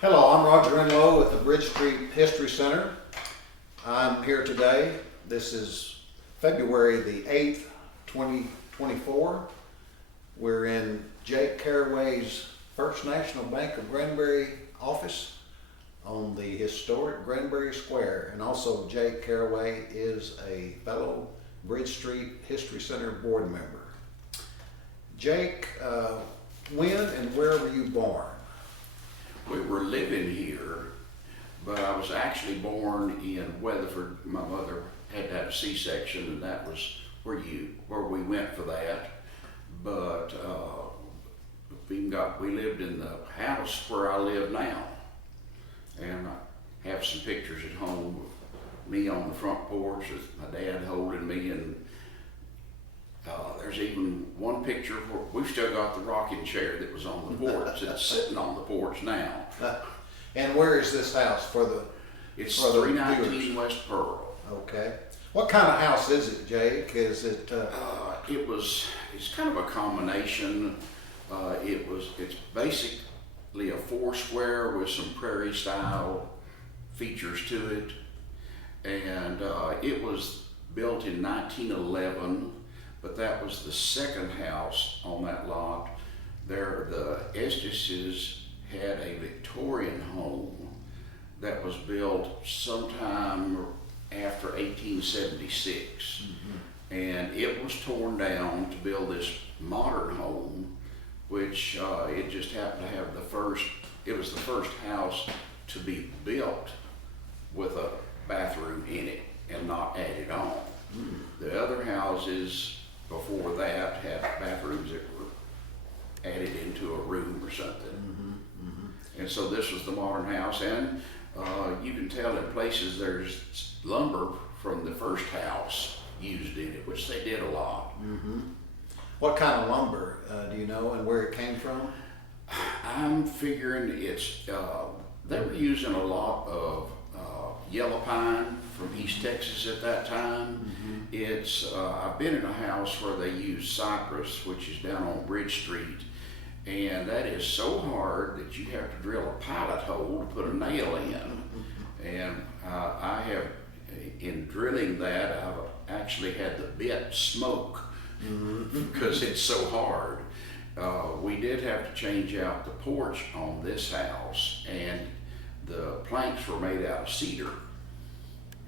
Hello, I'm Roger Enlow with the Bridge Street History Center. I'm here today. This is February the 8th, 2024. We're in Jake Caraway's First National Bank of Granbury office on the historic Granbury Square. And also Jake Caraway is a fellow Bridge Street History Center board member. Jake, when and where were you born? We were living here, but I was actually born in Weatherford. My mother had to have a C-section, and that was where we went for that. But we lived in the house where I live now, and I have some pictures at home of me on the front porch with my dad holding me, and there's even one picture where we've still got the rocking chair that was on the porch. It's sitting on the porch now. And where is this house for the? It's for the 319 viewers? West Pearl. Okay. What kind of house is it, Jake? Is it? It's kind of a combination. It's basically a four square with some prairie style features to it, and it was built in 1911. But that was the second house on that lot. The Estises had a Victorian home that was built sometime after 1876. And it was torn down to build this modern home, which it just happened to have it was the first house to be built with a bathroom in it and not added on. The other houses before that had bathrooms that were added into a room or something. And so this was the modern house, and you can tell in places there's lumber from the first house used in it, which they did a lot. What kind of lumber do you know, and where it came from? I'm figuring they were using a lot of yellow pine from East Texas at that time. I've been in a house where they use cypress, which is down on Bridge Street, and that is so hard that you have to drill a pilot hole to put a nail in. And in drilling that, I've actually had the bit smoke because it's so hard. We did have to change out the porch on this house, and the planks were made out of cedar.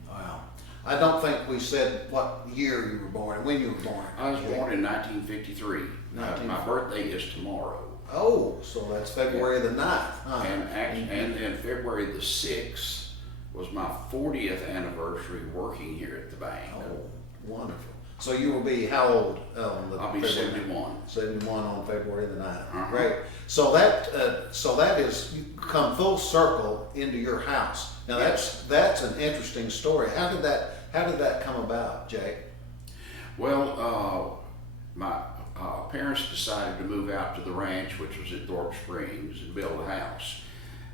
Wow. I don't think we said what year you were born, when you were born. I was born in 1953. My birthday is tomorrow. Oh, so that's February the 9th, huh? And then February the 6th was my 40th anniversary working here at the bank. Oh, wonderful. So you will be how old? I'll be 71. 71 on February the 9th. Great. So that is, you come full circle into your house. Now Yes. that's an interesting story. How did that come about, Jake? Well, my parents decided to move out to the ranch, which was at Thorpe Springs, and build a house.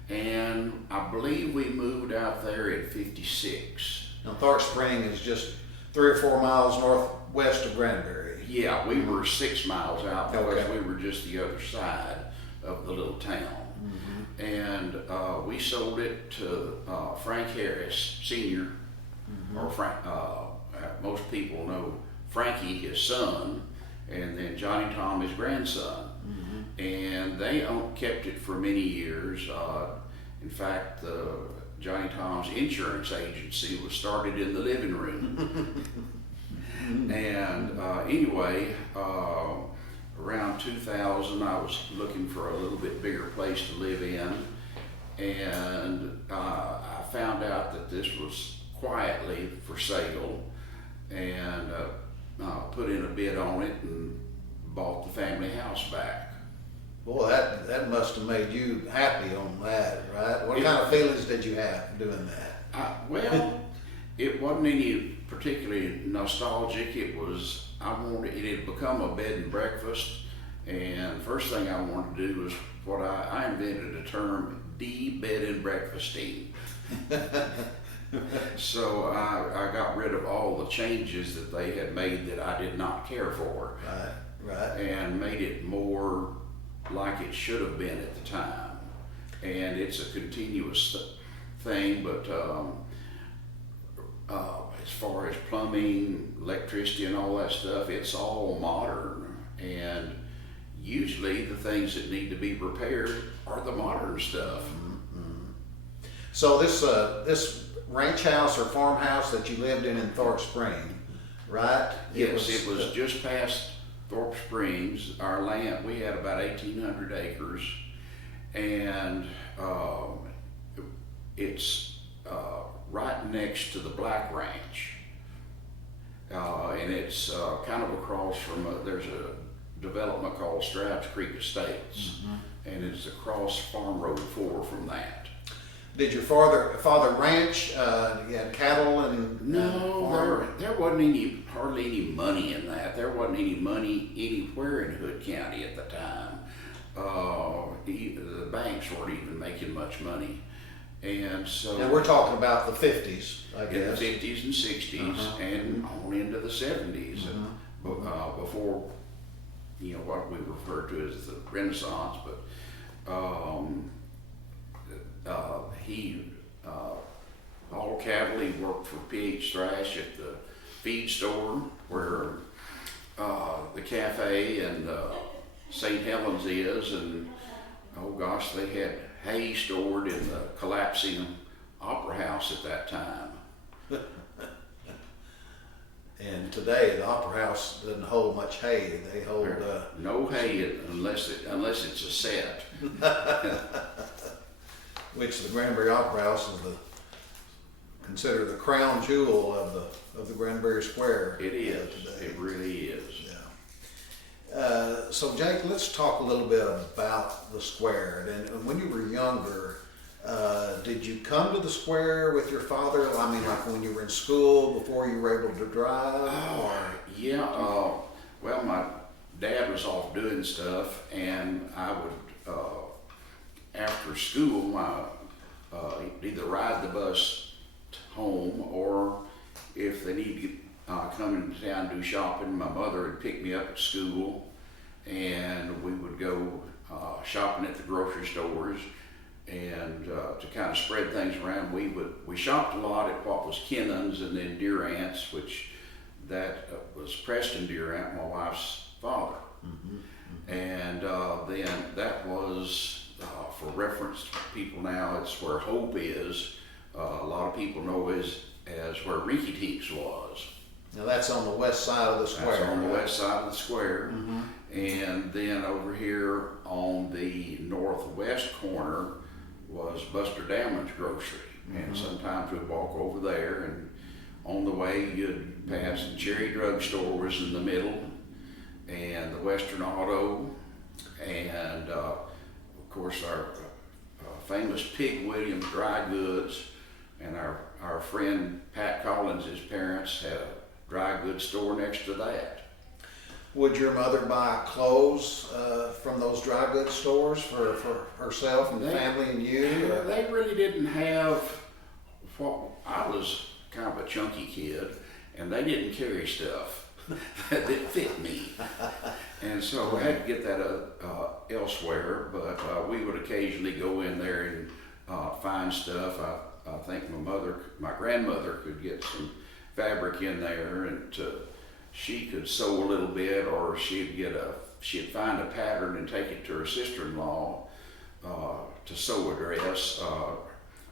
And I believe we moved out there in '56. Now Thorpe Spring is just 3 or 4 miles northwest of Granbury. Yeah, we were 6 miles out because Okay. we were just the other side of the little town. And we sold it to Frank Harris Sr., or Frank, most people know Frankie, his son, and then Johnny Tom, his grandson. And they kept it for many years. In fact, Johnny Tom's insurance agency was started in the living room. And anyway, around 2000, I was looking for a little bit bigger place to live in, and I found out that this was quietly for sale, and put in a bid on it and bought the family house back. Boy, that must have made you happy on that, right? What kind of feelings did you have doing that? Well, it wasn't any particularly nostalgic. It had become a bed and breakfast, and first thing I wanted to do was what I invented a term, de-bed and breakfasting. So I got rid of all the changes that they had made that I did not care for. Right. And made it more like it should have been at the time. and it's a continuous thing. But as far as plumbing, electricity, and all that stuff, it's all modern. And usually the things that need to be repaired are the modern stuff. So this ranch house or farmhouse that you lived in Thorpe Spring, right? Yes, it was just past Thorpe Springs. Our land, we had about 1,800 acres, and it's right next to the Black Ranch. And it's kind of across from, there's a development called Stroud's Creek Estates, and it's across Farm Road 4 from that. Did your father ranch? You had cattle and No, there wasn't hardly any money in that. There wasn't any money anywhere in Hood County at the time. The banks weren't even making much money, and so. And we're talking about the 50s, I guess. In the 50s and 60s, and on into the 70s, before what we refer to as the Renaissance, but. All cattle. He worked for P.H. Thrash at the feed store where the cafe and St. Helens is, and oh gosh, they had hay stored in the collapsing opera house at that time. And today the Opera House doesn't hold much hay. They hold no hay unless it's a set. Which the Granbury Opera House is considered the crown jewel of the Granbury Square. It is. Today. It really is. Yeah. So Jake, let's talk a little bit about the square. And when you were younger, did you come to the square with your father? I mean, like when you were in school before you were able to drive? Yeah. Well, my dad was off doing stuff, and I would. After school, either ride the bus home, or if they need to come into town and do shopping, my mother would pick me up at school, and we would go shopping at the grocery stores. And to kind of spread things around, we shopped a lot at what was Kennan's and then Durant's, which that was Preston Durant, my wife's father. And then that was. For reference to people now, it's where Hope is. A lot of people know as where Rinky Teeks was. Now that's on the west side of the square. That's on the west side of the square. And then over here on the northwest corner was Buster Damlin's grocery. And sometimes we'd walk over there, and on the way you'd pass the Cherry Drug Store was in the middle, and the Western Auto, and of course our famous Pig Williams Dry Goods, and our friend Pat Collins, his parents had a dry goods store next to that. Would your mother buy clothes from those dry goods stores for herself and the family and you? They really didn't have I was kind of a chunky kid, and they didn't carry stuff that fit me. And so I had to get that elsewhere, but we would occasionally go in there and find stuff. I think my grandmother could get some fabric in there, and she could sew a little bit, or she'd find a pattern and take it to her sister-in-law to sew a dress.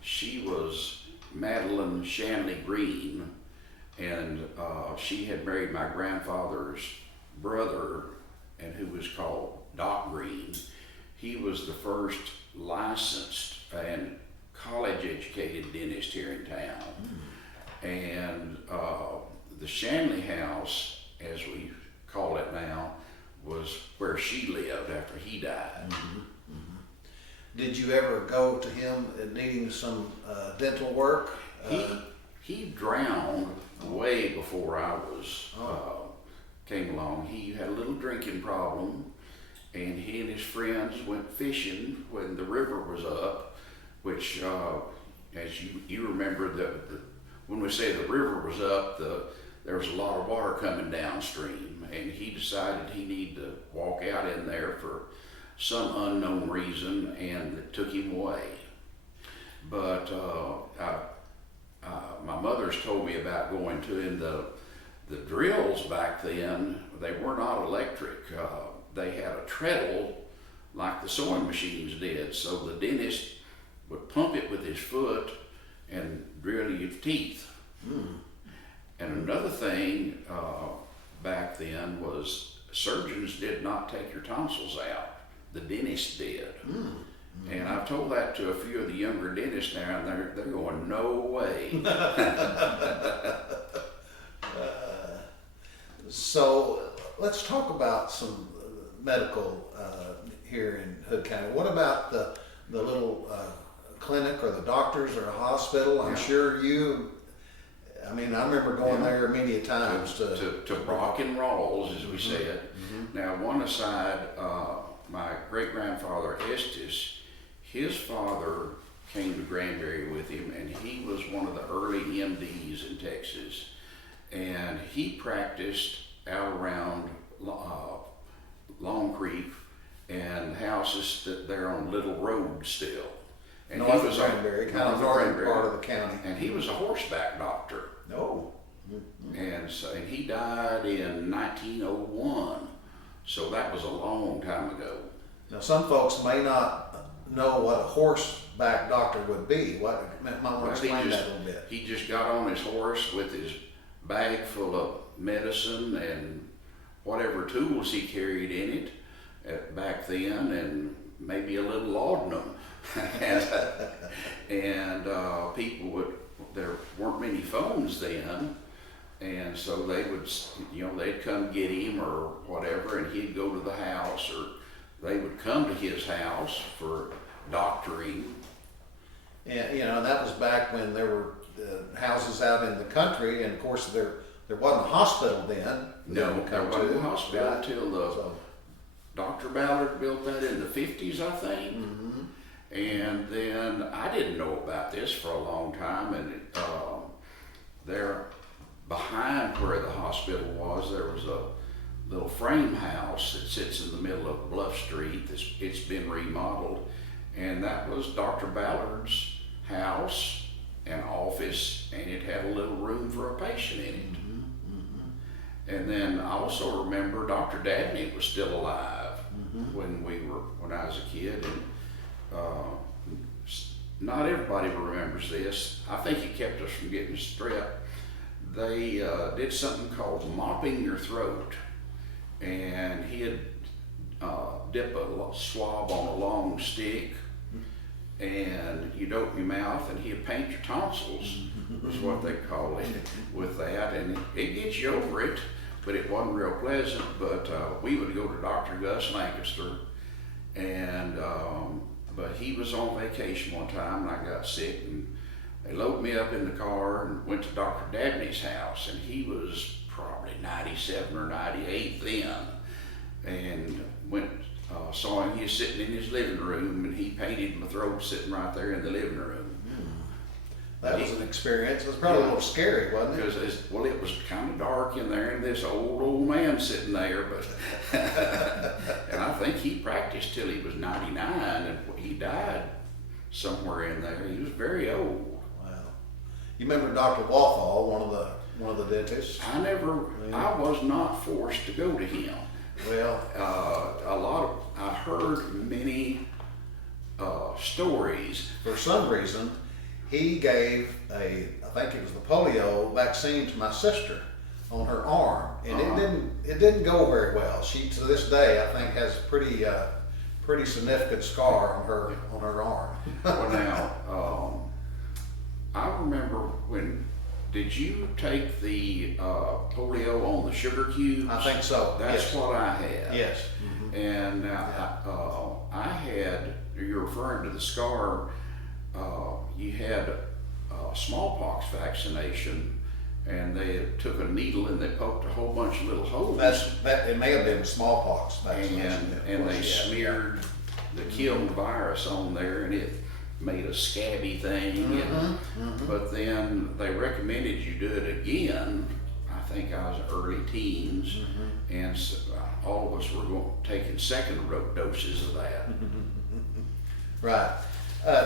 She was Madeline Shanley Green, and she had married my grandfather's brother, and who was called Doc Green. He was the first licensed and college-educated dentist here in town. And the Shanley house, as we call it now, was where she lived after he died. Did you ever go to him needing some dental work? He drowned way before I was came along. He had a little drinking problem, and he and his friends went fishing when the river was up, which, as you remember, when we say the river was up, there was a lot of water coming downstream, and he decided he needed to walk out in there for some unknown reason, and it took him away. But my mother's told me about going to, and the drills back then, they were not electric. They had a treadle like the sewing machines did, so the dentist would pump it with his foot and drill your teeth. And another thing back then was surgeons did not take your tonsils out. The dentist did. And I've told that to a few of the younger dentists now, and they're going, no way. So let's talk about some medical here in Hood County. What about the little clinic or the doctors or the hospital? I'm sure I remember going there many times to rock and rolls, as we said. Now, one aside, my great-grandfather Estes, his father came to Granbury with him, and he was one of the early MDs in Texas. And he practiced out around Long Creek and houses that they're on Little Road still. And north of Granbury, kind of northern part of the county. And he was a horseback doctor. No. And he died in 1901. So that was a long time ago. Now, some folks may not know what a horseback doctor would be. Might want to explain that a little bit. He just got on his horse with his bag full of medicine and whatever tools he carried in it back then, and maybe a little laudanum. and people there weren't many phones then, and so they would, they'd come get him or whatever, and he'd go to the house, or they would come to his house for doctoring. And that was back when there were houses out in the country, and of course there wasn't a hospital then. No, there wasn't a hospital until Dr. Ballard built that in the 50s, I think. And then I didn't know about this for a long time, and there behind where the hospital was, there was a little frame house that sits in the middle of Bluff Street. It's been remodeled, and that was Dr. Ballard's house and office, and it had a little room for a patient in it. And then I also remember Dr. Dabney was still alive when I was a kid, and not everybody remembers this. I think he kept us from getting strep. They did something called mopping your throat, and he'd dip a swab on a long stick, and you'd open your mouth, and he'd paint your tonsils, was what they call it, with that, and it gets you over it, but it wasn't real pleasant. But we would go to Dr. Gus Lancaster, and but he was on vacation one time, and I got sick, and they loaded me up in the car and went to Dr. Dabney's house, and he was probably 97 or 98 then, and saw him. He was sitting in his living room, and he painted my throat sitting right there in the living room. That was an experience. It was probably a little scary, wasn't it? Because it was kind of dark in there, and this old man sitting there. But and I think he practiced till he was 99, and he died somewhere in there. He was very old. Wow. You remember Dr. Walthall, one of the dentists? I was not forced to go to him. Well, I heard many stories. For some reason, he gave I think it was the polio vaccine to my sister on her arm, and it didn't go very well. She, to this day, I think, has a pretty significant scar on her arm. Well, now, I remember did you take the polio on the sugar cubes? I think so. That's what I had. Yes. And I had, you're referring to the scar, you had a smallpox vaccination, and they took a needle and they poked a whole bunch of little holes. It may have been smallpox vaccination. And they smeared the killed virus on there, and it made a scabby thing. But then they recommended you do it again, I think I was early teens, and so, all of us were taking second doses of that. Right.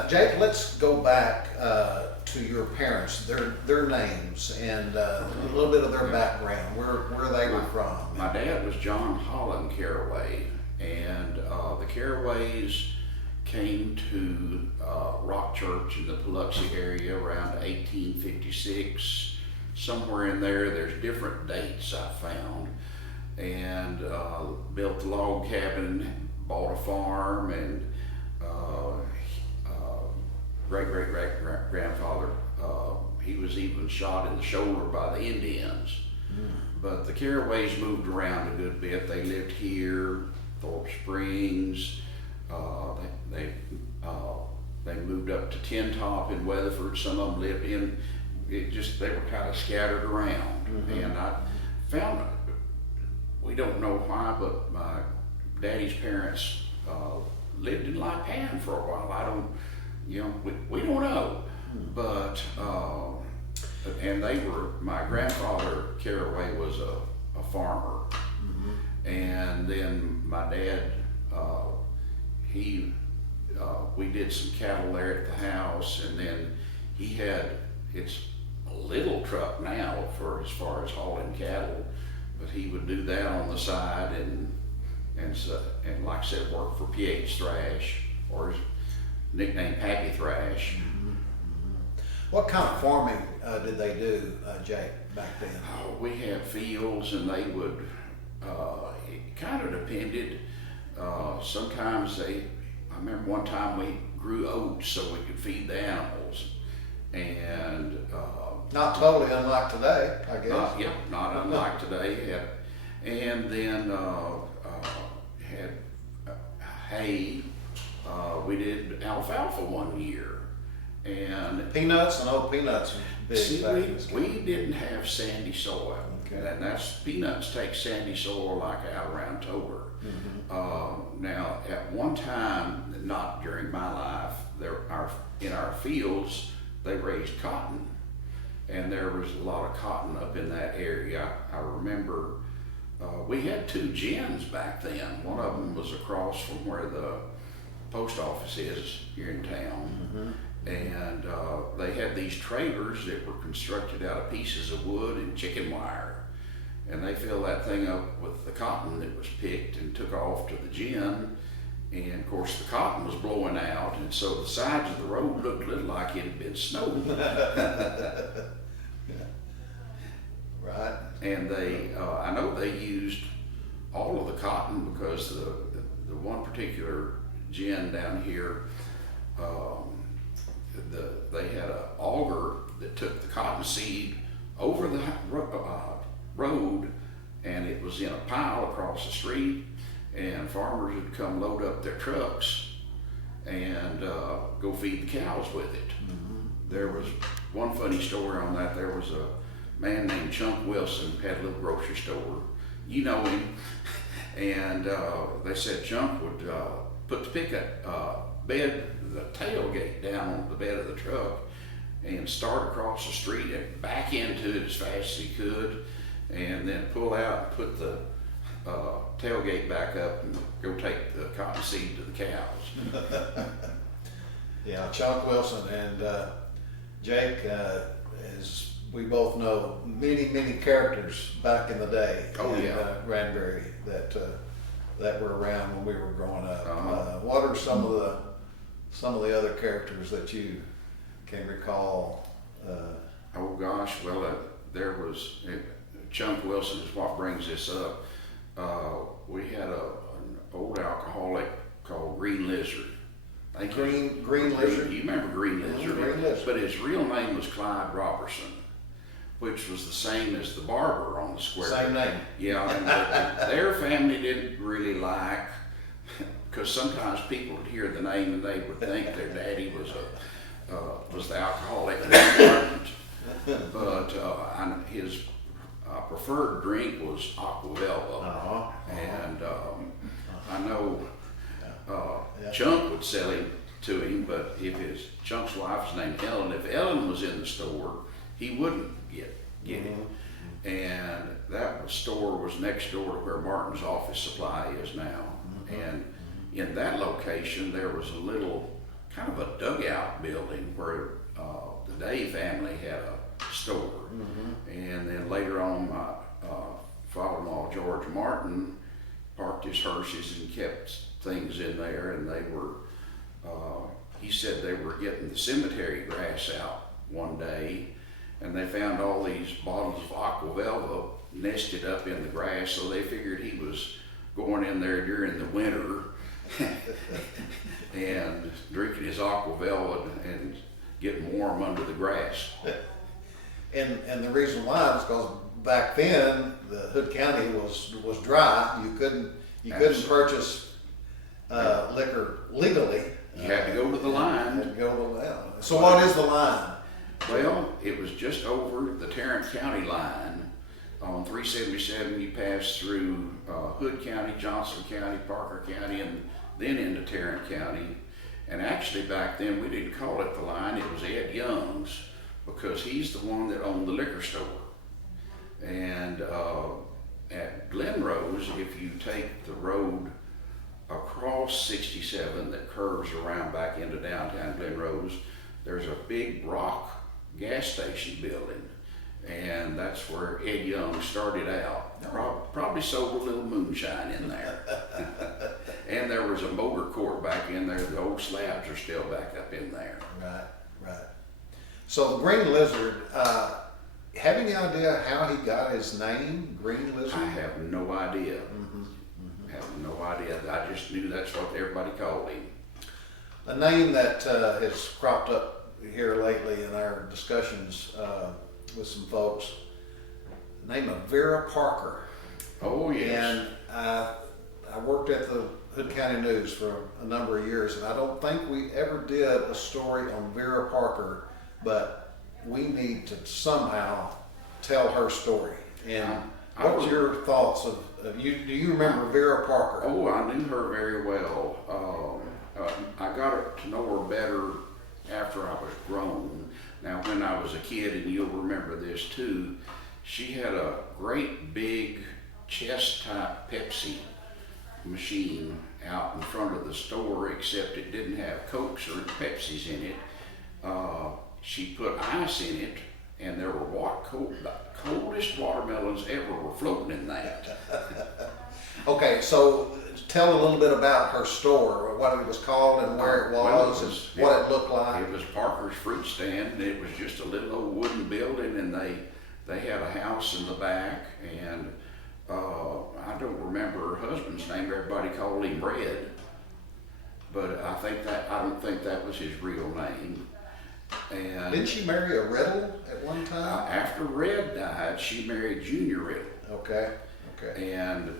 Jake, let's go back to your parents, their names, and a little bit of their background, where they were from. My dad was John Holland Caraway, and the Caraways came to Rock Church in the Biloxi area around 1856, somewhere in there. There's different dates I found, and built the log cabin, bought a farm, and great-great-great-grandfather, he was even shot in the shoulder by the Indians. But the Caraways moved around a good bit. They lived here, Thorpe Springs. They moved up to Tin Top in Weatherford. Some of them lived in, they were kind of scattered around. And I found, we don't know why, but my daddy's parents lived in Lipan for a while. I don't, we don't know. But, and they were, my grandfather Caraway was a farmer. And then my dad, we did some cattle there at the house, and then he had, it's a little truck now for as far as hauling cattle, but he would do that on the side, and like I said, work for PH Thrash, or his nickname Pappy Thrash. What kind of farming did they do, Jake, back then? We had fields, and they would, it kind of depended. Sometimes I remember one time we grew oats so we could feed the animals, and not totally unlike today, I guess. Not unlike today. And then had hay. We did alfalfa one year, and peanuts. I know peanuts were big. see, back in this we country. didn't have sandy soil, and that's peanuts take sandy soil like out around Tober. Now, at one time, not during my life, in our fields, they raised cotton, and there was a lot of cotton up in that area. I remember we had two gins back then. One of them was across from where the post office is here in town, and they had these trailers that were constructed out of pieces of wood and chicken wire. And they filled that thing up with the cotton that was picked and took off to the gin. And of course the cotton was blowing out, and so the sides of the road looked a little like it had been snowed. Right. And they, I know they used all of the cotton, because the one particular gin down here, they had an auger that took the cotton seed over the road, and it was in a pile across the street, and farmers would come load up their trucks and go feed the cows with it. There was one funny story on that. There was a man named Chunk Wilson, had a little grocery store. You know him. And they said Chunk would put the pickup bed, the tailgate down on the bed of the truck, and start across the street and back into it as fast as he could, and then pull out and put the tailgate back up and go take the cotton seed to the cows. Yeah, Chuck Wilson and Jake, as we both know, many characters back in the day in Granbury that were around when we were growing up. What are some of the other characters that you can recall? Oh gosh, well, there was Chunk Wilson is what brings this up. We had an old alcoholic called Green Lizard. Green Lizard? You remember Green Lizard? Green Lizard. But his real name was Clyde Robertson, which was the same as the barber on the square. Same name. Yeah, and their family didn't really like, because sometimes people would hear the name and they would think their daddy was the alcoholic in the apartment. But his preferred drink was Aquavella. And I know Chunk would sell him to him, but if Chunk's wife was named Ellen, if Ellen was in the store, he wouldn't get him. And that store was next door to where Martin's Office Supply is now. And in that location, there was a little kind of a dugout building where the Day family had a store. And then later on, my father-in-law, George Martin, parked his hearses and kept things in there. And they were, he said they were getting the cemetery grass out one day, and they found all these bottles of aquavelva nested up in the grass, so they figured he was going in there during the winter and drinking his aquavelva and getting warm under the grass. And the reason why is because back then the Hood County was dry. You couldn't purchase liquor legally. You had to go to the line. You had to go to the line. So what is the line? Well, it was just over the Tarrant County line. On 377, you pass through Hood County, Johnson County, Parker County, and then into Tarrant County. And actually back then, we didn't call it the line, it was Ed Young's, because he's the one that owned the liquor store. And at Glenrose, if you take the road across 67 that curves around back into downtown Glenrose, there's a big rock gas station building, and that's where Ed Young started out. Probably sold a little moonshine in there. And there was a motor court back in there. The old slabs are still back up in there. Right. So the Green Lizard, have any idea how he got his name, Green Lizard? I have no idea. Have no idea. I just knew that's what everybody called him. A name that has cropped up here lately in our discussions with some folks, the name of Vera Parker. Oh, yes. And I worked at the Hood County News for a number of years, and I don't think we ever did a story on Vera Parker, but we need to somehow tell her story. And what was your thoughts of you? Do you remember Vera Parker? Oh, I knew her very well. I got to know her better after I was grown. Now, when I was a kid, and you'll remember this too, she had a great big chest-type Pepsi machine out in front of the store, except it didn't have Cokes or Pepsis in it. She put ice in it, and there were the coldest watermelons ever were floating in that. Okay, so tell a little bit about her store, what it was called and where it was, and what it looked like. It was Parker's Fruit Stand. It was just a little old wooden building, and they had a house in the back, and I don't remember her husband's name. Everybody called him Red, but I don't think that was his real name. And didn't she marry a Riddle at one time? After Red died, she married Junior Riddle. Okay. And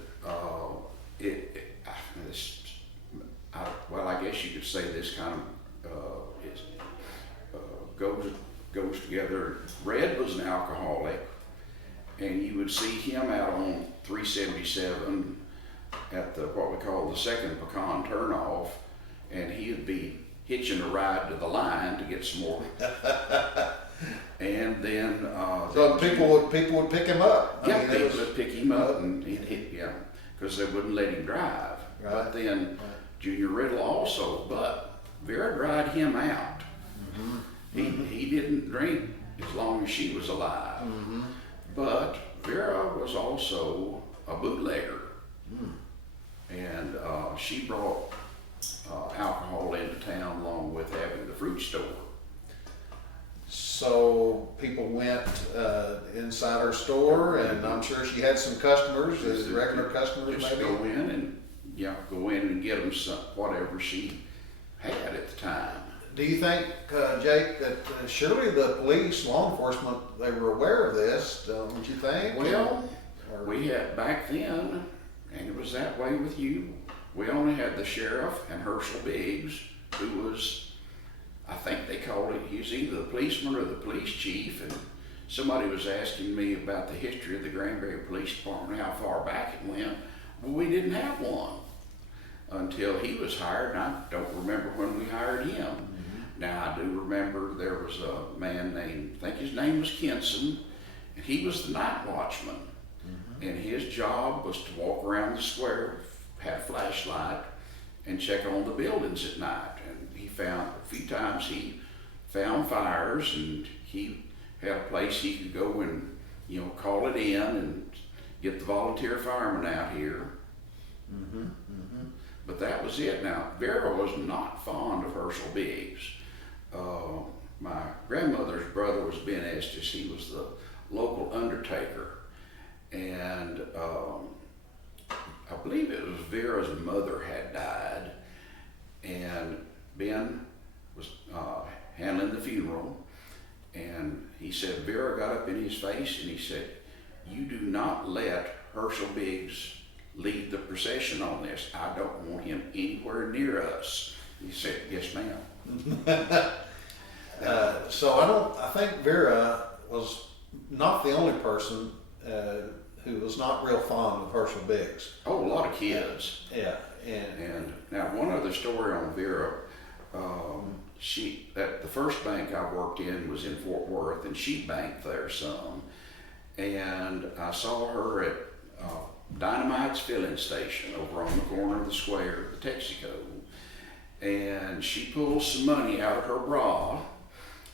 well, I guess you could say this kind of goes together. Red was an alcoholic, and you would see him out on 377 at what we call the second pecan turnoff, and he'd be hitching a ride to the line to get some more. And then so people would pick him up. Yeah, they would pick him up and he'd hit, because they wouldn't let him drive. Right. But then Junior Riddle also, but Vera dried him out. He didn't drink as long as she was alive. But Vera was also a bootlegger, and she brought alcohol into town along with having the fruit store. So people went inside her store, and I'm sure she had some customers, regular customers just maybe. Go in and get them some whatever she had at the time. Do you think, Jake, that surely the police, law enforcement, they were aware of this? Don't you think? Well, we had back then, and it was that way with you. We only had the sheriff and Herschel Biggs, who was, I think they called it, he was either the policeman or the police chief, and somebody was asking me about the history of the Granbury Police Department, how far back it went. Well, we didn't have one until he was hired, and I don't remember when we hired him. Now, I do remember there was a man named, I think his name was Kenson, And he was the night watchman. And his job was to walk around the square, have a flashlight, and check on the buildings at night. And he found, a few times he found fires, and he had a place he could go and, call it in and get the volunteer firemen out here. But that was it. Now, Vera was not fond of Herschel Biggs. My grandmother's brother was Ben Estes. He was the local undertaker. And I believe it was Vera's mother had died, and Ben was handling the funeral, and he said, Vera got up in his face and he said, "You do not let Herschel Biggs lead the procession on this. I don't want him anywhere near us." He said, "Yes, ma'am." So I think Vera was not the only person who was not real fond of Herschel Biggs. Oh, a lot of kids. Yeah, And now one other story on Vera. The first bank I worked in was in Fort Worth, and she banked there some. And I saw her at Dynamite's filling station over on the corner of the square, the Texaco. And she pulled some money out of her bra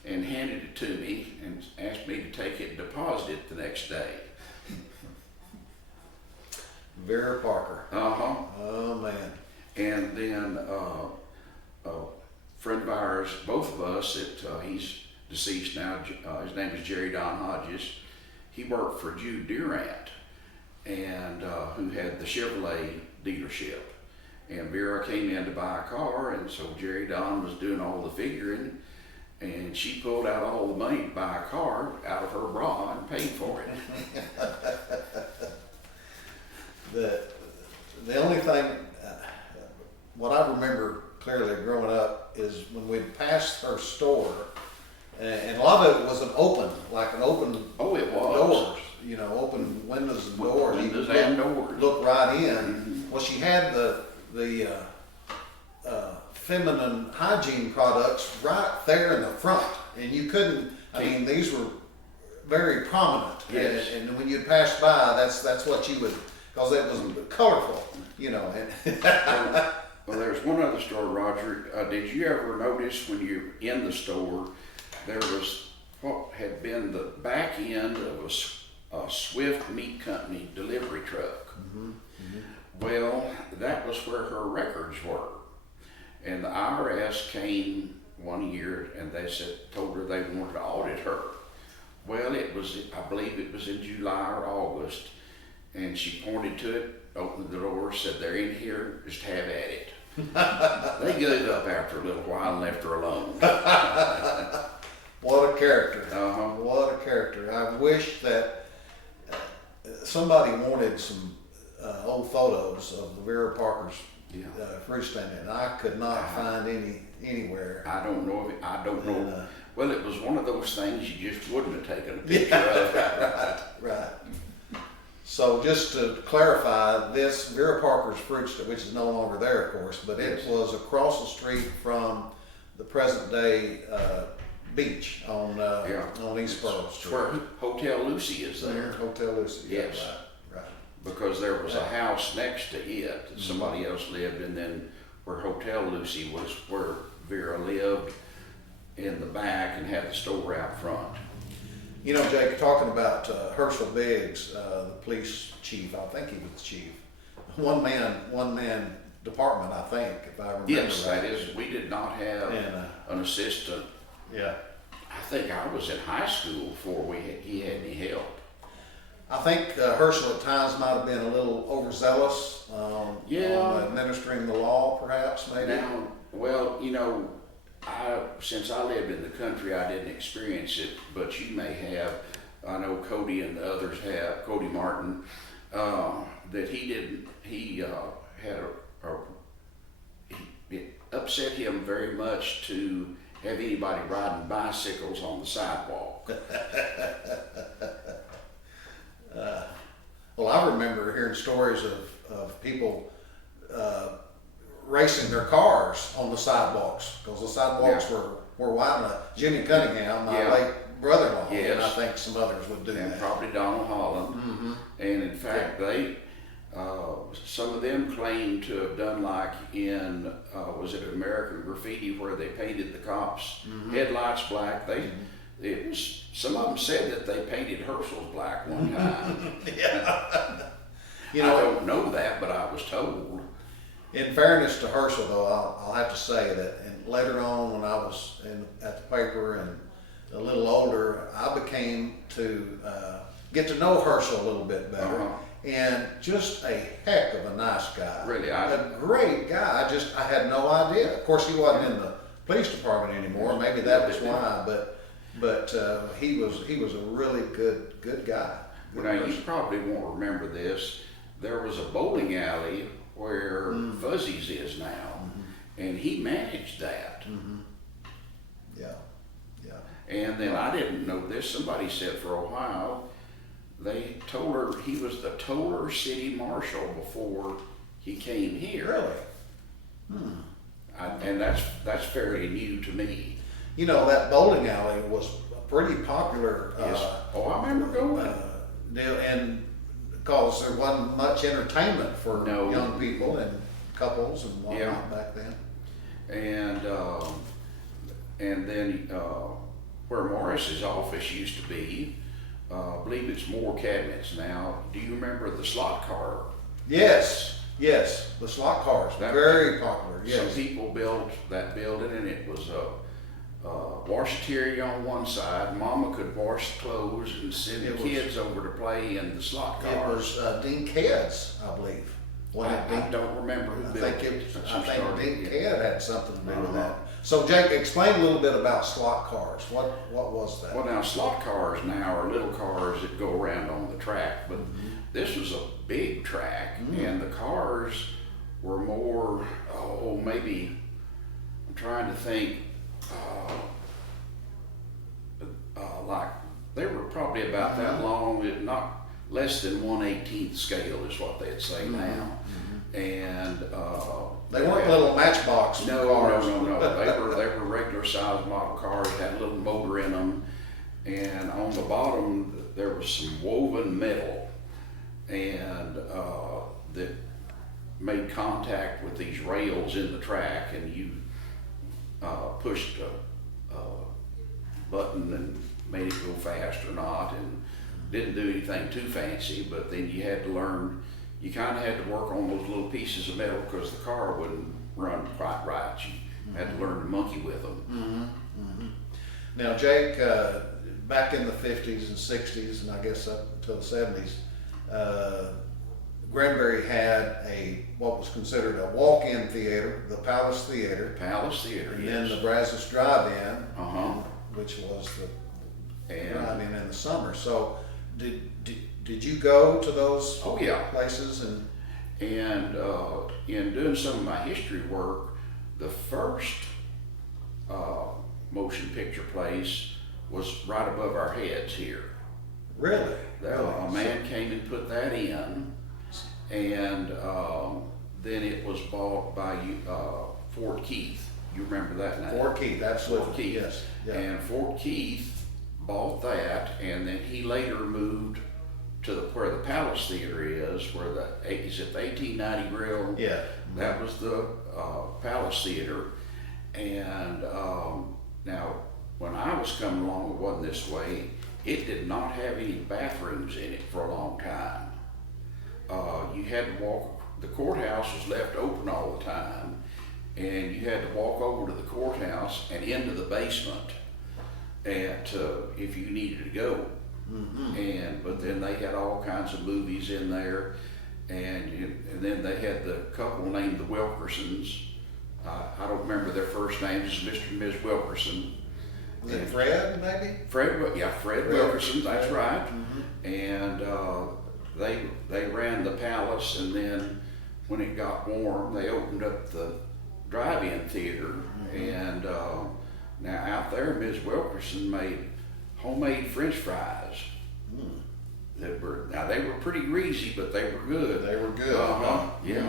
and handed it to me and asked me to take it and deposit it the next day. Vera Parker. Oh man. And then a friend of ours, both of us, he's deceased now. His name is Jerry Don Hodges. He worked for Jude Durant, and who had the Chevrolet dealership. And Vera came in to buy a car, and so Jerry Don was doing all the figuring, and she pulled out all the money to buy a car out of her bra and paid for it. The only thing, what I remember clearly growing up is when we'd passed her store, and a lot of it was an open Oh, it was. doors, open windows and doors. Windows You could and doors. look right in. Well, she had the feminine hygiene products right there in the front, and you couldn't. I mean, these were very prominent. Yes. And when you'd pass by, that's what you would, because it was colorful, Well, there's one other story, Roger. Did you ever notice when you're in the store, there was what had been the back end of a Swift Meat Company delivery truck? Well, that was where her records were. And the IRS came one year and they told her they wanted to audit her. Well, I believe it was in July or August, and she pointed to it, opened the door, said, "They're in here, just have at it." They gave up after a little while and left her alone. What a character. Uh-huh. What a character. I wish that somebody wanted some old photos of the Vera Parker's fruit stand, and I could not find anywhere. I don't know. And, Well, it was one of those things you just wouldn't have taken a picture of. Right. So just to clarify, this Vera Parker's fruit stand, which is no longer there, of course, but it was across the street from the present day beach on East Pearl Street. Where Hotel Lucy is there. Hotel Lucy. Yes. Right. Because there was a house next to it that somebody else lived, and then where Hotel Lucy was where Vera lived in the back and had the store out front. Jake, talking about Herschel Biggs, the police chief, I think he was the chief. One man department, I think, if I remember Yes, right. that is. We did not have an assistant. Yeah. I think I was in high school before he had any help. I think Herschel at times might have been a little overzealous on administering the law, perhaps, maybe. Now, well, since I lived in the country, I didn't experience it, but you may have. I know Cody and the others have, Cody Martin, that he didn't, it upset him very much to have anybody riding bicycles on the sidewalk. Well, I remember hearing stories of people racing their cars on the sidewalks, because the sidewalks were wide enough. Jimmy Cunningham, my late brother-in-law, and I Yes. think some others would do And that. probably Donald Holland. Mm-hmm. And in fact, some of them claim to have done like in, was it American Graffiti, where they painted the cops' headlights black. Some of them said that they painted Herschel's black one time. Yeah. You I know, don't know that, but I was told. in fairness to Herschel, though, I'll have to say that later on when I was at the paper and a little older, I became to get to know Herschel a little bit better. Uh-huh. And just a heck of a nice guy. Really, a great guy. I had no idea. Of course, he wasn't in the police department anymore. Maybe that was why. But he was a really good guy. Good Now, you person. probably won't remember this. There was a bowling alley where Fuzzy's is now, and he managed that. Yeah. And then I didn't know this. Somebody said for a while, they told her he was the Toller City Marshal before he came here. Really? And that's fairly new to me. You know, that bowling alley was pretty popular. Yes. I remember going. And because there wasn't much entertainment for No. young people and couples and whatnot Yeah. back then. And then where Morris's office used to be, I believe it's more cabinets now. Do you remember the slot car? Yes, the slot cars, very popular. Some Yes, people built that building, and it was a washateria on one side. Mama could wash clothes and send the kids over to play in the slot it cars. was Dean Kedd's, I believe. I don't remember who built I it. think Dean Kedd had something to do with that. So Jake, explain a little bit about slot cars. What was that? Well, now slot cars now are little cars that go around on the track, but this was a big track, and the cars were more, maybe, I'm trying to think, like, they were probably about that long, if not less than 1/18 scale is what they'd say now. And They weren't little Matchbox cars. No. They were regular size model cars, had a little motor in them, and on the bottom there was some woven metal, and that made contact with these rails in the track, and you pushed a button and made it go fast or not, and didn't do anything too fancy. But then you had to learn. You kind of had to work on those little pieces of metal because the car wouldn't run quite right. You had to learn to monkey with them. Now, Jake, back in the 50s and 60s, and I guess up until the 70s, Granbury had what was considered a walk-in theater, the Palace Theater. Palace Theater, And yes. then the Brazos Drive-In, which was the drive-in in the summer. So, did you go to those places? And in doing some of my history work, the first motion picture place was right above our heads here. Really? A man came and put that in, and then it was bought by Fort Keith. You remember that name? Fort Keith, absolutely. Fort Keith. Yes. Yeah. And Fort Keith bought that, and then he later moved to where the Palace Theater is, where is it the 1890 Grill? Yeah. That was the Palace Theater. And now, when I was coming along, it wasn't this way. It did not have any bathrooms in it for a long time. You had to walk, the courthouse was left open all the time, and you had to walk over to the courthouse and into the basement if you needed to go. But then they had all kinds of movies in there, and then they had the couple named the Wilkersons. I don't remember their first names, Mr. and Ms. Wilkerson. Was it Fred, maybe? Fred Wilkerson, that's right. And they ran the Palace, and then when it got warm, they opened up the drive-in theater. And now out there, Ms. Wilkerson made homemade French fries. They were pretty greasy, but they were good. They were good. Yeah.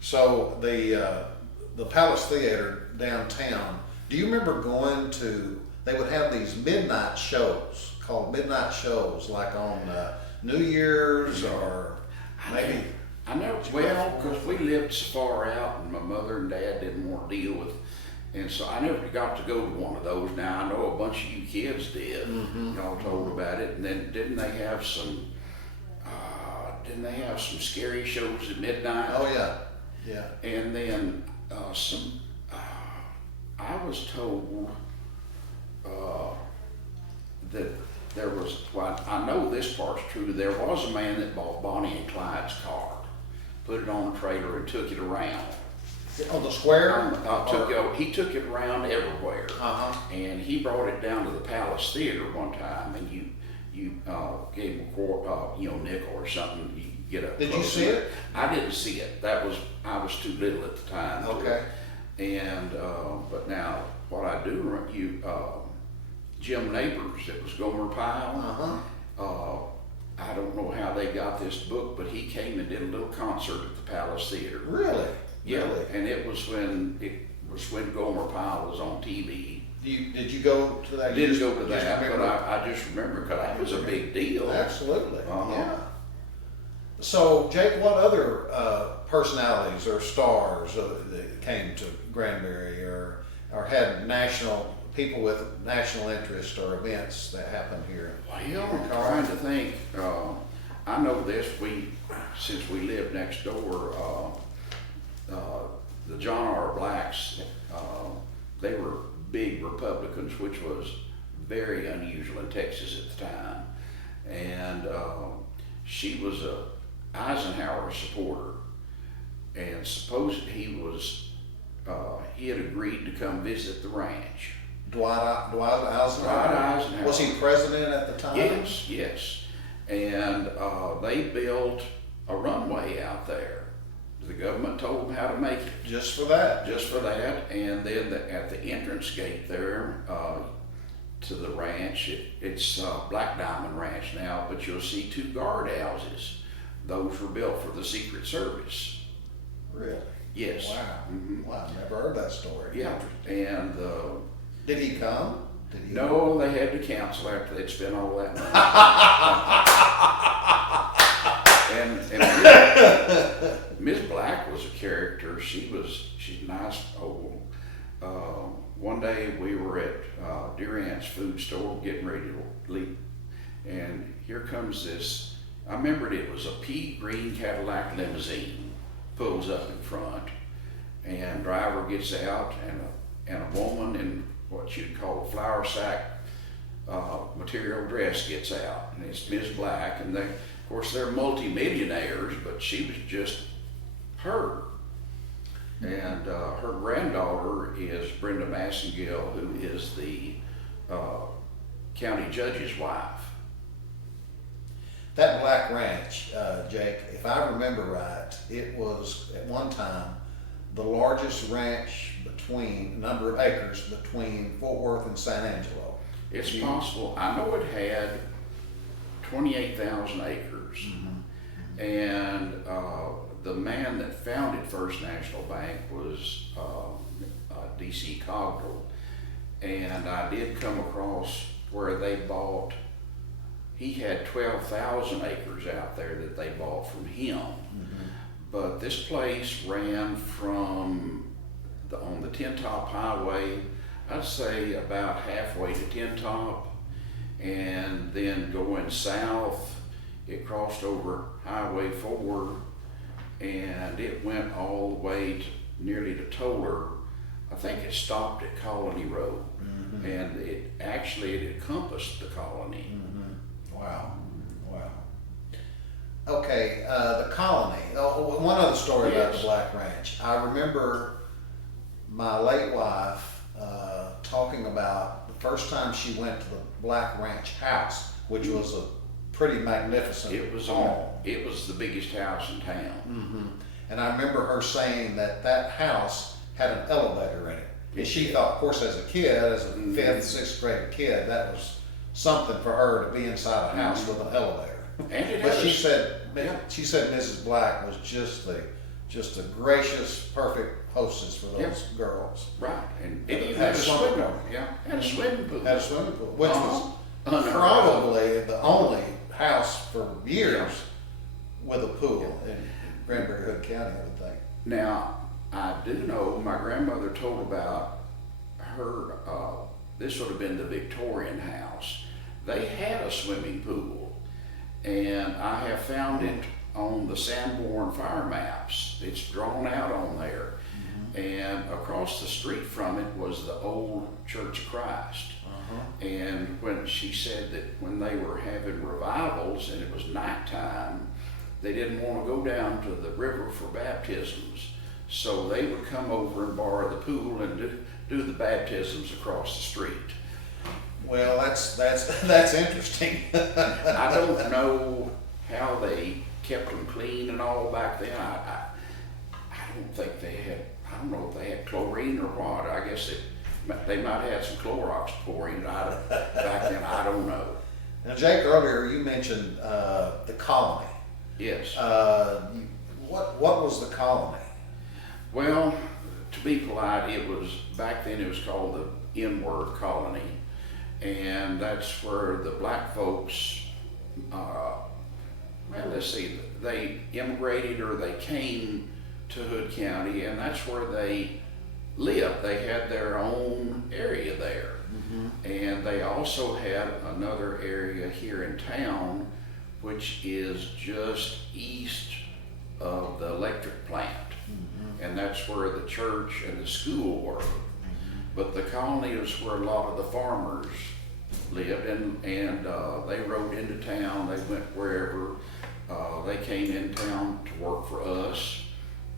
So the Palace Theater downtown, Do you remember going to, they would have these midnight shows, called midnight shows, like on New Year's or maybe? I never, well, because we lived so far out and my mother and dad didn't want to deal with, and so I never got to go to one of those. Now, I know a bunch of you kids did. Y'all told about it, and then didn't they have some scary shows at midnight? Oh, yeah, yeah. And then I was told that there was, well, I know this part's true, there was a man that bought Bonnie and Clyde's car, put it on a trailer and took it around. On the square? He took it around everywhere. And he brought it down to the Palace Theater one time, and you gave him a nickel or something. You get a. Did you see it? I didn't see it. I was too little at the time. Okay. And but now what I do remember, Jim Neighbors, it was Gomer Pyle. I don't know how they got this book, but he came and did a little concert at the Palace Theater. Really? Yeah, Really? and it was when Gomer Pyle was on TV. Did you go to that? Didn't go to that, but I just remember because that was a big deal. Absolutely. Yeah. So, Jake, what other personalities or stars that came to Granbury or had people with national interest or events that happened here? Well, I'm trying to think. I know this. Since we lived next door, the John R. Blacks, they were big Republicans, which was very unusual in Texas at the time. And she was a Eisenhower supporter, and supposedly he had agreed to come visit the ranch. Dwight Eisenhower? Was he president at the time? Yes. And they built a runway out there. The government told them how to make it. Just for that? Just for that. And then at the entrance gate there to the ranch, it's Black Diamond Ranch now, but you'll see 2 guard houses. Those were built for the Secret Service. Really? Yes. Wow. Wow, I've never heard that story. Yeah. And did he come? No, they had to cancel after they'd spent all that money. and Miss Black was a character. She's nice. One day we were at Durant's food store getting ready to leave, and here comes this. I remembered it was a pea green Cadillac limousine pulls up in front, and driver gets out, and a woman in what you'd call a flour sack material dress gets out, and it's Miss Black, and of course they're multi-millionaires, but she was just her. And her granddaughter is Brenda Massengill, who is the county judge's wife. That Black Ranch, Jake, if I remember right, it was at one time the largest ranch number of acres between Fort Worth and San Angelo. It's possible. I know it had 28,000 acres. And the man that founded First National Bank was D.C. Cogdell. And I did come across where they bought. He had 12,000 acres out there that they bought from him. But this place ran from on the Tin Top Highway, I'd say about halfway to Tin Top, and then going south, it crossed over Highway 4, and it went all the way nearly to Toller. I think it stopped at Colony Road, and it encompassed the colony. Wow. Okay, the colony. Oh, one other story about the Black Ranch. I remember my late wife talking about the first time she went to the Black Ranch house, which was a pretty magnificent home. It was the biggest house in town. And I remember her saying that house had an elevator in it. And she thought, of course, as a kid, as a 5th, 6th grade kid, that was something for her to be inside a house with an elevator. But she said Mrs. Black was just a gracious, perfect hostess for those girls. Right. and it even Had had a a swimming swimming pool. Yeah, had a swimming pool. Had a swimming pool, which was Uh-huh. probably the only house for years with a pool in Granbury Hood County, I would think. Now, I do know my grandmother told about her, this would have been the Victorian house. They had a swimming pool, and I have found it on the Sanborn fire maps. It's drawn out on there. And across the street from it was the old Church of Christ. And when she said that when they were having revivals and it was nighttime, they didn't want to go down to the river for baptisms. So they would come over and borrow the pool and do the baptisms across the street. Well, that's interesting. I don't know how they kept them clean and all back then. I don't think they had, I don't know if they had chlorine or what. I guess they might have had some Clorox pouring back then. I don't know. Now, Jake, earlier you mentioned the colony. Yes. What was the colony? Well, to be polite, it was, back then it was called the N-word colony. And that's where the black folks, well, let's see, they immigrated or they came to Hood County, and that's where they lived. They had their own area there. And they also had another area here in town, which is just east of the electric plant. And that's where the church and the school were. But the colony is where a lot of the farmers lived, and they rode into town. They went wherever. They came in town to work for us,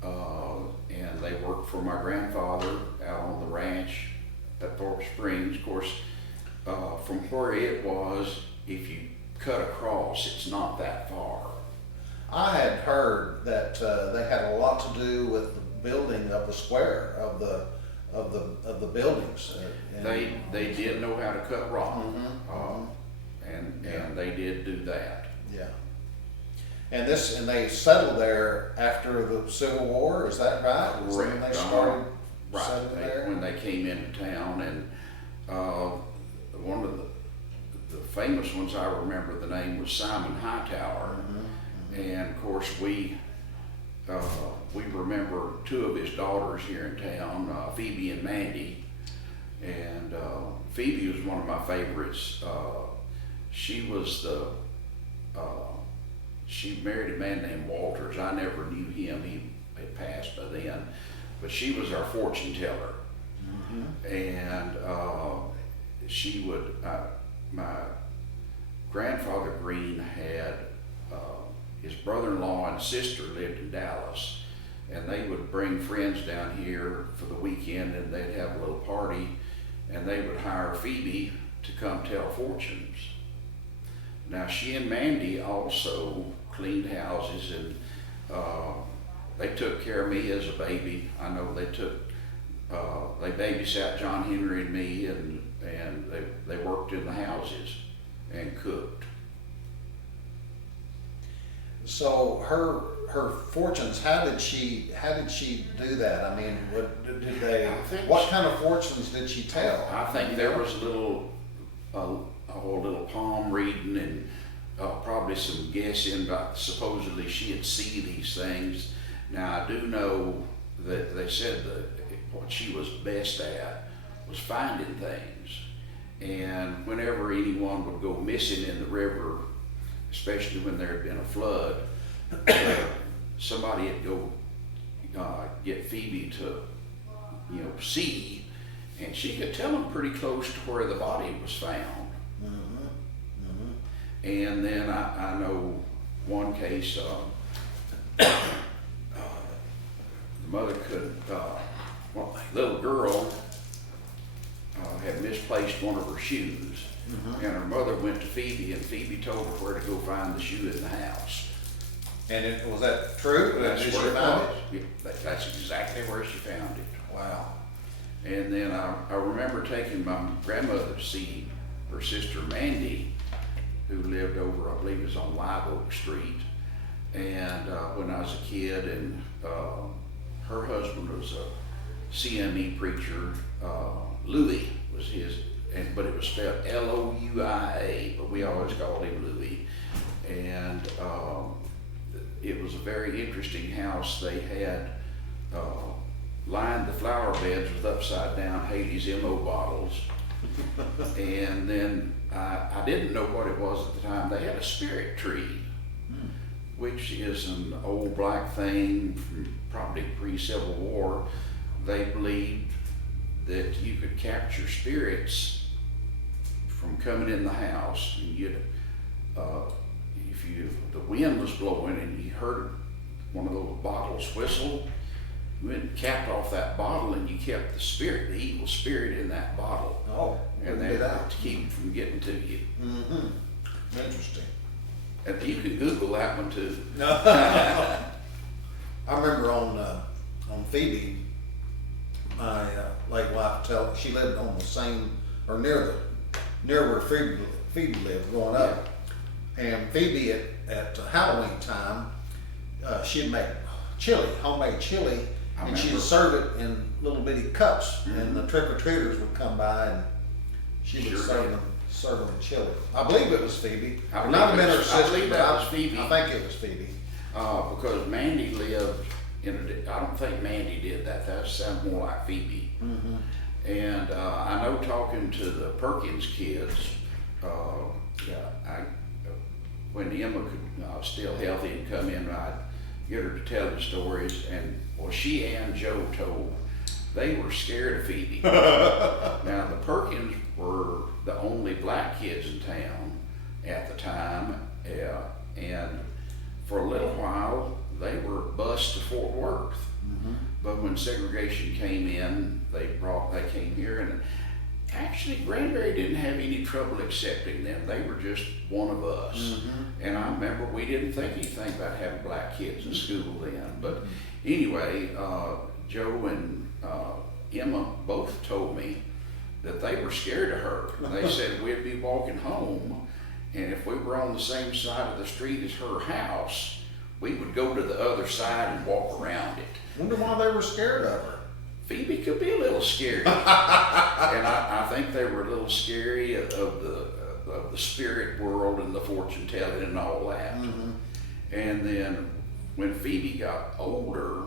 and they worked for my grandfather out on the ranch at Thorpe Springs. Of course, from where it was, if you cut across, it's not that far. I had heard that they had a lot to do with the building of the square of the buildings. They did know how to cut rock, and they did do that. Yeah. And they settled there after the Civil War. Is that right? Was that when they started settling there? When they came into town, and one of the famous ones I remember, the name was Simon Hightower, and of course we remember two of his daughters here in town, Phoebe and Mandy. And Phoebe was one of my favorites. She married a man named Walters. I never knew him. He had passed by then. But she was our fortune teller. And she would, my grandfather Green had, his brother-in-law and sister lived in Dallas. And they would bring friends down here for the weekend, and they'd have a little party, and they would hire Phoebe to come tell fortunes. Now, she and Mandy also cleaned houses, and they took care of me as a baby. I know they babysat John Henry and me, and they worked in the houses and cooked. So her fortunes, how did she do that? I mean, what kind of fortunes did she tell? I think there was a little palm reading, and probably some guessing, but supposedly she'd see these things. Now, I do know that they said that what she was best at was finding things. And whenever anyone would go missing in the river, especially when there had been a flood, somebody would go get Phoebe to, see, and she could tell them pretty close to where the body was found. And then I know one case, the mother could, little girl had misplaced one of her shoes, and her mother went to Phoebe, and Phoebe told her where to go find the shoe in the house. And was that true? That's Did she where it find was. Yeah, that's exactly where she found it. Wow. And then I remember taking my grandmother to see her sister Mandy, who lived over, I believe it was on Live Oak Street. And when I was a kid, and her husband was CME preacher, Louis was his, but it was spelled Louia, but we always called him Louis. And it was a very interesting house. They had lined the flower beds with upside down Hades MO bottles. And then I didn't know what it was at the time. They had a spirit tree, which is an old black thing from probably pre-Civil War. They believed that you could capture spirits from coming in the house, and you'd, the wind was blowing and you heard one of those bottles whistle, you went and capped off that bottle and you kept the spirit, the evil spirit in that bottle. Oh, and that to keep it from getting to you. Mm-hmm. Interesting. And you can Google that one too. I remember on Phoebe, my late wife she lived on the same, or near where Phoebe lived growing up. And Phoebe at Halloween time, she'd make homemade chili, and she'd serve it in little bitty cups, and the trick-or-treaters would come by and she would serve them chili. I believe it was Phoebe. It might have been her sister. I believe that was Phoebe. I think it was Phoebe. Because Mandy lived I don't think Mandy did that. That sounds more like Phoebe. Mm-hmm. And I know talking to the Perkins kids, when Emma could still healthy and come in, I'd get her to tell the stories. And well, she and Joe told they were scared of Phoebe. Now the Perkins were the only black kids in town at the time, and for a little while they were bused to Fort Worth. Mm-hmm. But when segregation came in, they came here, and actually Granbury didn't have any trouble accepting them. They were just one of us. Mm-hmm. And I remember we didn't think anything about having black kids in school then. But anyway, Joe and Emma both told me that they were scared of her. They said we'd be walking home, and if we were on the same side of the street as her house, we would go to the other side and walk around it. Wonder why they were scared of her. Phoebe could be a little scary. And I think they were a little scary of the spirit world and the fortune telling and all that. Mm-hmm. And then when Phoebe got older,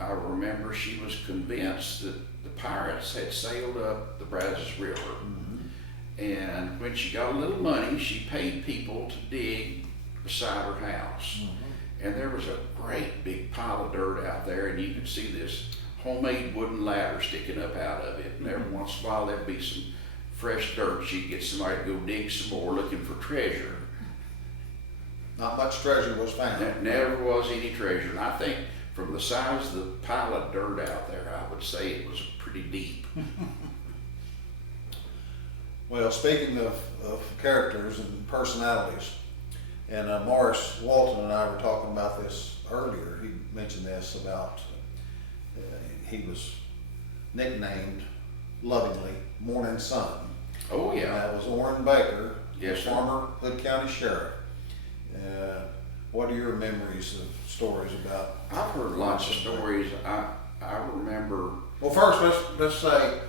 I remember she was convinced that the pirates had sailed up the Brazos River. Mm-hmm. And when she got a little money, she paid people to dig beside her house. Mm-hmm. And there was a great big pile of dirt out there, and you could see this homemade wooden ladder sticking up out of it. And every once in a while there'd be some fresh dirt. She'd get somebody to go dig some more looking for treasure. Not much treasure was found. There never was any treasure. And I think from the size of the pile of dirt out there, I would say it was pretty deep. Well, speaking of characters and personalities, and Morris Walton and I were talking about this earlier. He mentioned this about he was nicknamed lovingly Mornin Son. Oh yeah. And that was Oran Baker, yes, sir. Former Hood County Sheriff. What are your memories of stories about? I've heard lots of stories. I remember. Well, first let's say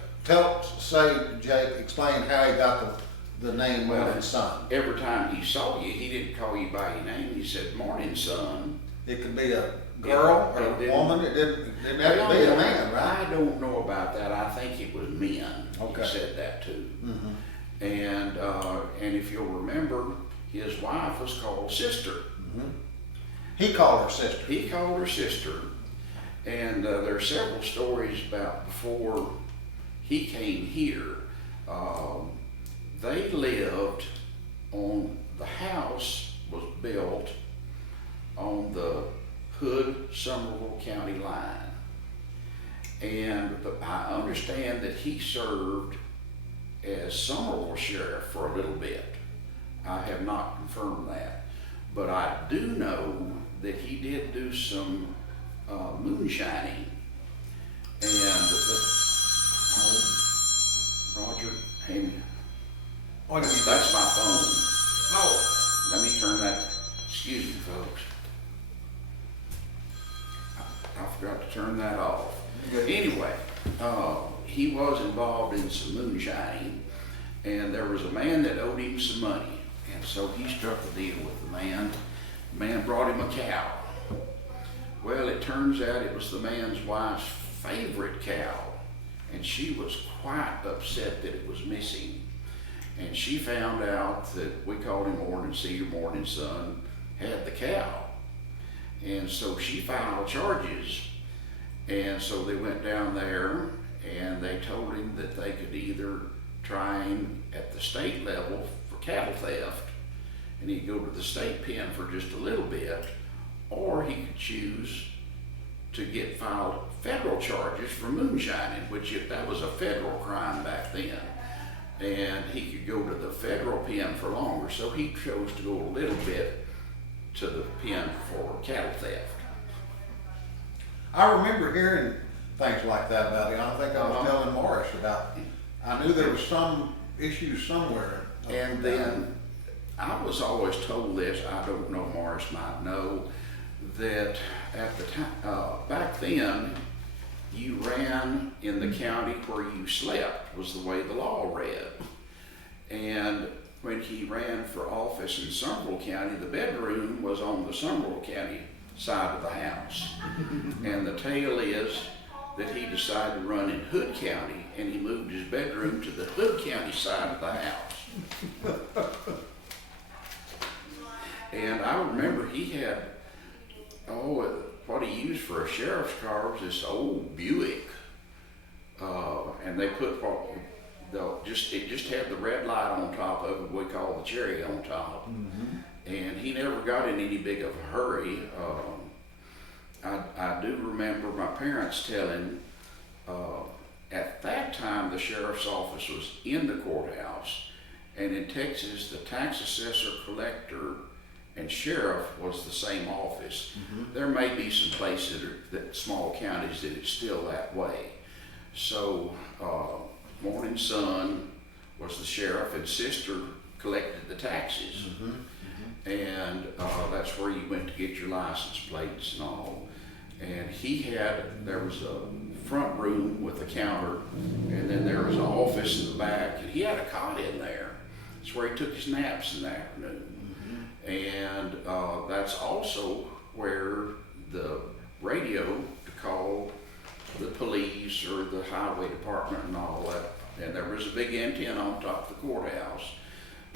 Jake, explain how he got the name Mornin Son. Every time he saw you, he didn't call you by your name. He said, "Mornin Son." It could be a girl or a woman. It didn't have to be a man, right? I don't know about that. I think it was men. Okay. He said that too. Mm-hmm. And if you'll remember, his wife was called Sister. Mm-hmm. He called her sister. He called her sister. And there are several stories about before he came here. They lived on, the house was built on the Hood-Somerville County line. And I understand that he served as Somerville Sheriff for a little bit. I have not confirmed that. But I do know that he did do some moonshining. And Roger, hey, that's my phone. Oh, let me turn that. Excuse me, folks. I forgot to turn that off. Anyway, he was involved in some moonshining, and there was a man that owed him some money, and so he struck a deal with the man. The man brought him a cow. Well, it turns out it was the man's wife's favorite cow, and she was quite upset that it was missing. And she found out that we called him Oran Son, Mornin Son, had the cow. And so she filed charges. And so they went down there and they told him that they could either try him at the state level for cattle theft, and he'd go to the state pen for just a little bit, or he could choose to get filed federal charges for moonshining, which that was a federal crime back then. And he could go to the federal pen for longer, so he chose to go a little bit to the pen for cattle theft. I remember hearing things like that about him. I think I was telling Morris about, I knew there was some issue somewhere. And then I was always told this, I don't know, Morris might know, that at the time, back then, you ran in the county where you slept, was the way the law read. And when he ran for office in Somerville County, the bedroom was on the Somerville County side of the house. And the tale is that he decided to run in Hood County, and he moved his bedroom to the Hood County side of the house. And I remember he had, what he used for a sheriff's car was this old Buick, and they put it just had the red light on top of it, we call the cherry on top. Mm-hmm. And he never got in any big of a hurry. I do remember my parents telling, at that time the sheriff's office was in the courthouse, and in Texas the tax assessor, collector, and sheriff was the same office. Mm-hmm. There may be some places that small counties that it's still that way. So Mornin Son was the sheriff, and sister collected the taxes. Mm-hmm. Mm-hmm. And that's where you went to get your license plates and all. And there was a front room with a counter, and then there was an office in the back, and he had a cot in there. That's where he took his naps in the afternoon. And that's also where the radio to call the police or the highway department and all that. And there was a big antenna on top of the courthouse.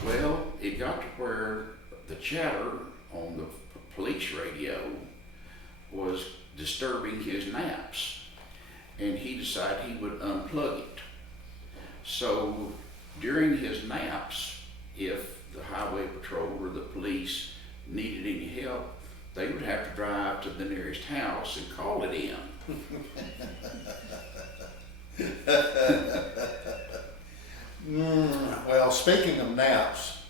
Well, it got to where the chatter on the police radio was disturbing his naps. And he decided he would unplug it. So during his naps, if the highway patrol or the police needed any help, they would have to drive to the nearest house and call it in. Well, speaking of naps,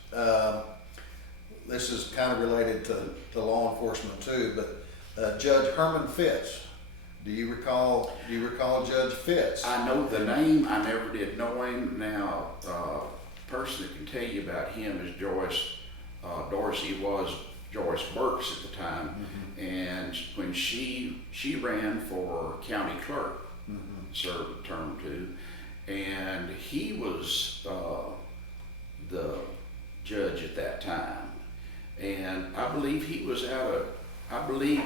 this is kind of related to law enforcement too, but Judge Herman Fitz, do you recall Judge Fitz? I know the name, I never did know him. Now, person that can tell you about him is Joyce Dorsey, was Joyce Burks at the time. Mm-hmm. And when she ran for county clerk, mm-hmm. served a term too, and he was the judge at that time. And I believe he was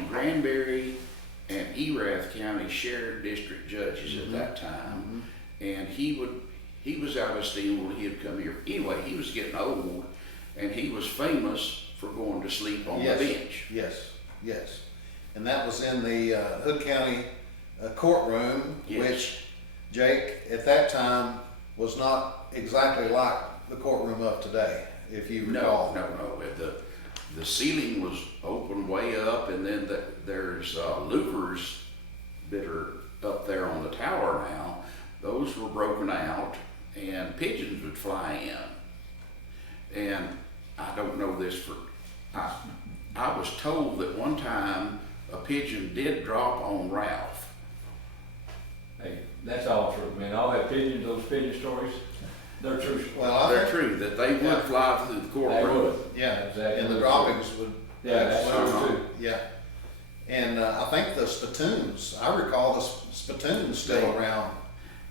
Granbury and Erath County shared district judges mm-hmm. at that time. Mm-hmm. And he was out of steam when he had come here. Anyway, he was getting old, and he was famous for going to sleep on the bench. Yes. And that was in the Hood County courtroom, which, Jake, at that time was not exactly like the courtroom of today, if you recall. No. The ceiling was open way up, and then there's louvers that are up there on the tower now. Those were broken out, and pigeons would fly in. And I don't know this I was told that one time a pigeon did drop on Ralph. Hey, that's all true, man. All that pigeons, those pigeon stories, they're true. Well, they're true, that they would fly through the courtroom. They would. Yeah, exactly. And the droppings would. Yeah, that's true too. Yeah. And I think the spittoons, I recall the spittoons still around.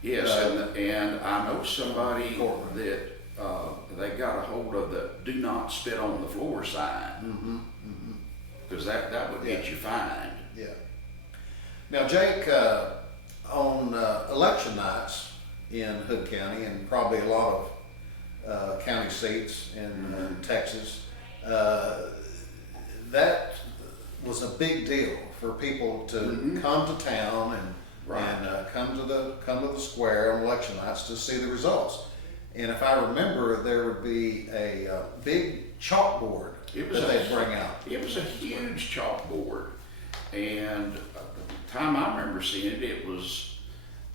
Yes, and I know somebody Courtroom. that they got a hold of the "Do not spit on the floor" sign, because that would get Yeah. you fined. Yeah. Now, Jake, on election nights in Hood County, and probably a lot of county seats in Texas, that was a big deal for people to come to town and Right. come to the square on election nights to see the results. And if I remember, there would be a big chalkboard that they'd bring out. It was a huge chalkboard, and the time I remember seeing it, it was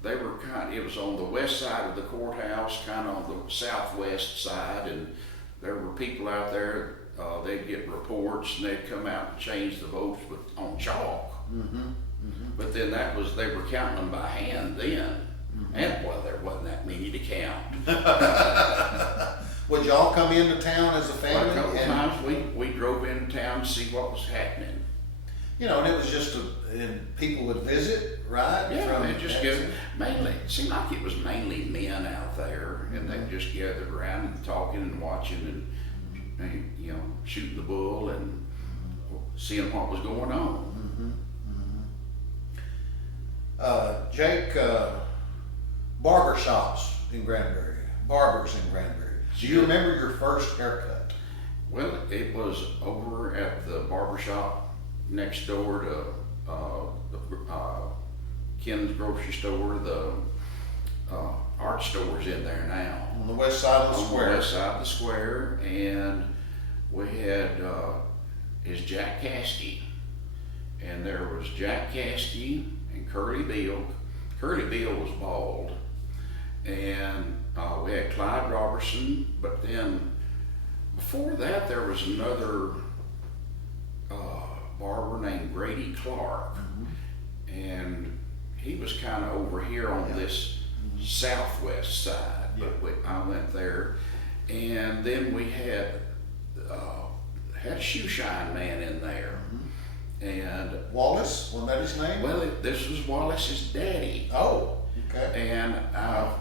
on the west side of the courthouse, kind of on the southwest side, and there were people out there. They'd get reports, and they'd come out and change the votes on chalk. But then they were counting them by hand then, and well, there wasn't that many to count. Would y'all come into town as a family? A couple And, times we drove into town to see what was happening. and it was just and people would visit, right? Yeah, they just mainly, it seemed like it was mainly men out there, and they just gathered around and talking and watching and shooting the bull and seeing what was going on. Jake, barber shops in Granbury, barbers in Granbury. Do you remember your first haircut? Well, it was over at the barber shop next door to Ken's grocery store. The art store's in there now. On the west side of the On square. the west side of the square, and we had is Jack Caskey, and there was Jack Caskey and Curly Bill. Curly Bill was bald, and we had Clyde Robertson, but then before that there was another barber named Grady Clark, and he was kind of over here on this southwest side, but I went there, and then we had a shoe shine man in there, and Wallace, wasn't that his name? well, this was Wallace's daddy, Oh, okay. and I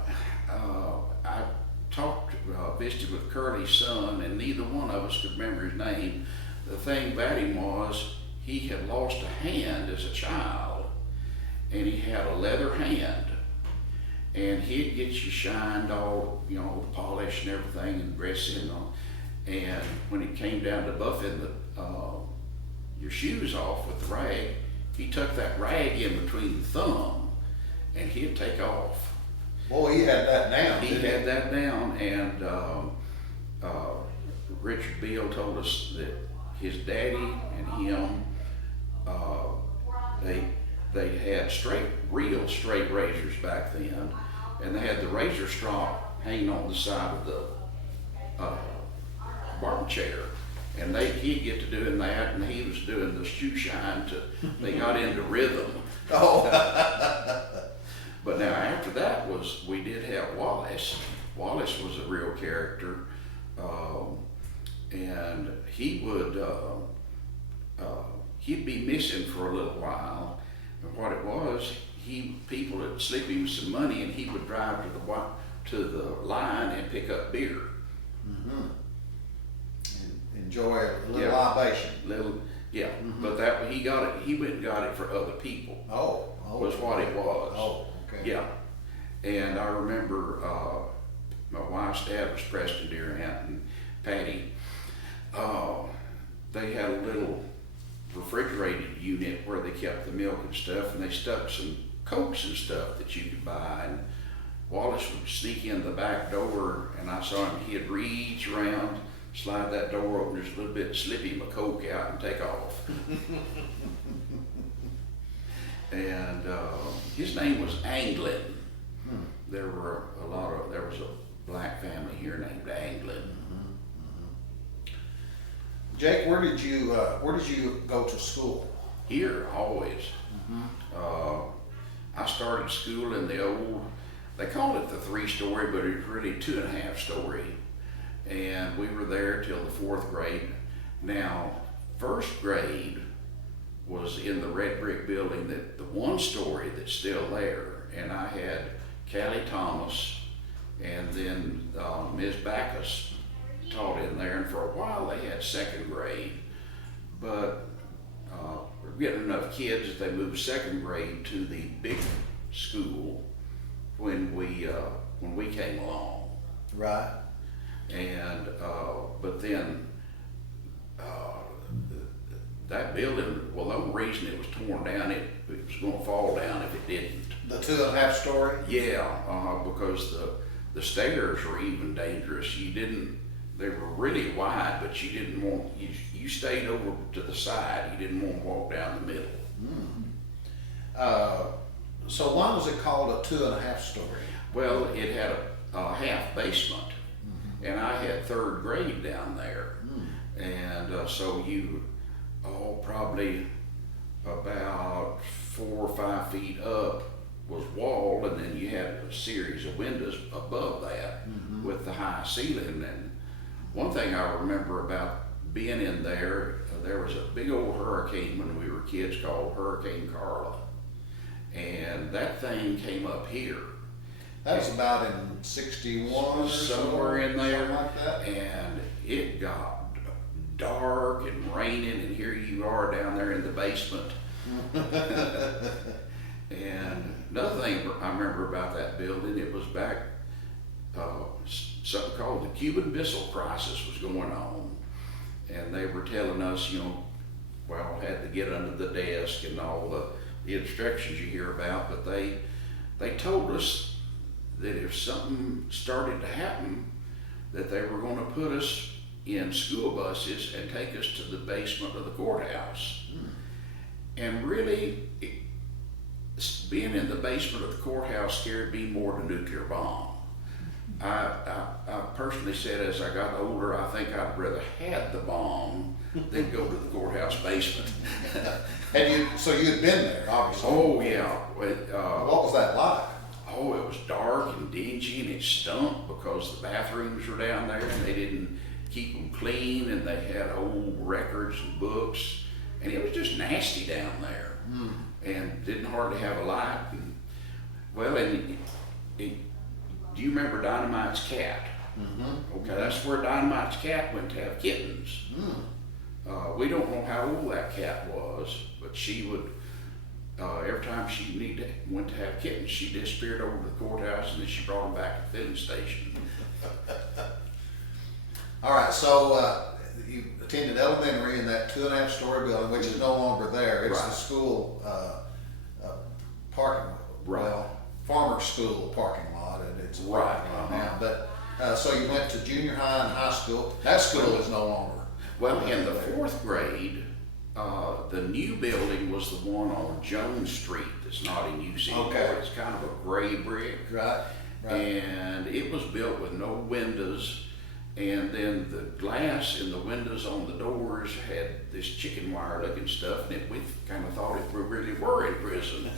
visited with Curly's son, and neither one of us could remember his name. The thing about him was he had lost a hand as a child, and he had a leather hand, and he'd get you shined all, polished and everything, and dressing on. And when it came down to buffing your shoes off with the rag, he took that rag in between the thumb, and he'd take off. Boy, he had that down. He had that down, and Richard Beale told us that his daddy and him, they had real straight razors back then, and they had the razor strop hanging on the side of the barber chair, and he'd get to doing that, and he was doing the shoe shine they got into rhythm. Oh. But now after that we did have Wallace. Wallace was a real character, and he would he'd be missing for a little while. And what it was, people would slip him some money, and he would drive to the line and pick up beer. Enjoy a little libation. But he got it. He went and got it for other people. Oh. Was what it was. Oh, okay. Yeah, and I remember my wife's dad was Preston Durant and Patty. They had a little refrigerated unit where they kept the milk and stuff, and they stuck some Cokes and stuff that you could buy. And Wallace would sneak in the back door, and I saw him. He'd reach around, slide that door open just a little bit, slip him a Coke out, and take off. And his name was Anglin. There was a black family here named Anglin. Jake, where did you go to school? Here, always. I started school in the old, they called it the 3-story, but it was really 2.5-story. And we were there till the 4th grade. Now, 1st grade was in the red brick building, that the one story that's still there. And I had Callie Thomas and then Ms. Backus taught in there. And for a while they had second grade, but we're getting enough kids that they moved second grade to the big school when we came along. Right. And but then that building, well, the only reason it was torn down, it was going to fall down if it didn't. The 2.5 story? Yeah, because the stairs were even dangerous. They were really wide, but you didn't want, you stayed over to the side. You didn't want to walk down the middle. So why was it called a 2.5 story? Well, it had a half basement, and I had third grade down there. And so probably about 4 or 5 feet up was wall, and then you had a series of windows above that with the high ceiling. And one thing I remember about being in there, there was a big old hurricane when we were kids called Hurricane Carla, and that thing came up here. That was about in 61 or somewhere in there, something like that. And it got dark and raining, and here you are down there in the basement. And another thing I remember about that building, it was back, something called the Cuban Missile Crisis was going on, and they were telling us, had to get under the desk and all the instructions you hear about, but they told us that if something started to happen, that they were going to put us in school buses and take us to the basement of the courthouse. And really, being in the basement of the courthouse scared me more than a nuclear bomb. I personally said, as I got older, I think I'd rather had the bomb than go to the courthouse basement. So you had been there, obviously. Oh yeah. What was that like? Oh, it was dark and dingy, and it stunk because the bathrooms were down there and they didn't keep them clean, and they had old records and books, and it was just nasty down there. And didn't hardly have a light. Do you remember Dynamite's cat? Okay, that's where Dynamite's cat went to have kittens. We don't know how old that cat was, but she would, every time she went to have kittens, she disappeared over to the courthouse, and then she brought them back to the filling station. All right, so you attended elementary in that 2.5 story building, which is no longer there. It's the school parking, farmer school parking lot, and it's a parking lot now. But so you went to junior high and high school. That school is no longer. Well, in the 4th grade, the new building was the one on Jones Street that's not in use anymore. Okay. It's kind of a gray brick. Right. And it was built with no windows, and then the glass in the windows on the doors had this chicken wire looking stuff, and we kind of thought we really were in prison.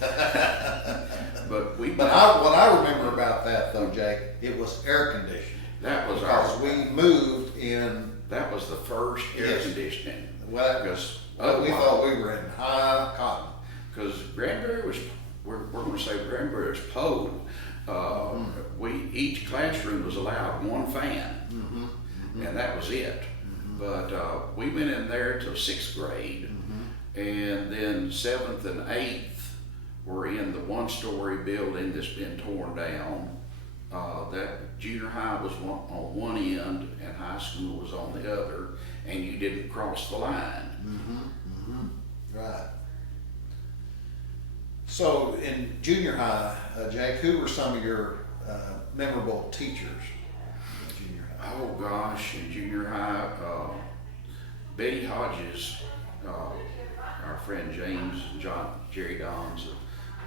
But what I remember about that though, Jake, it was air conditioned. That was because we moved in. That was the first air conditioning. Well, because we thought we were in high cotton. Because Granbury was, we're going to say Granbury was PO. Each classroom was allowed one fan, and that was it. But we went in there till 6th grade, and then 7th and 8th were in the 1-story building that's been torn down. That junior high was on one end and high school was on the other, and you didn't cross the line. Right. So in junior high, Jake, who were some of your memorable teachers in junior high? Oh gosh, in junior high, Betty Hodges, our friend James and Jerry Don's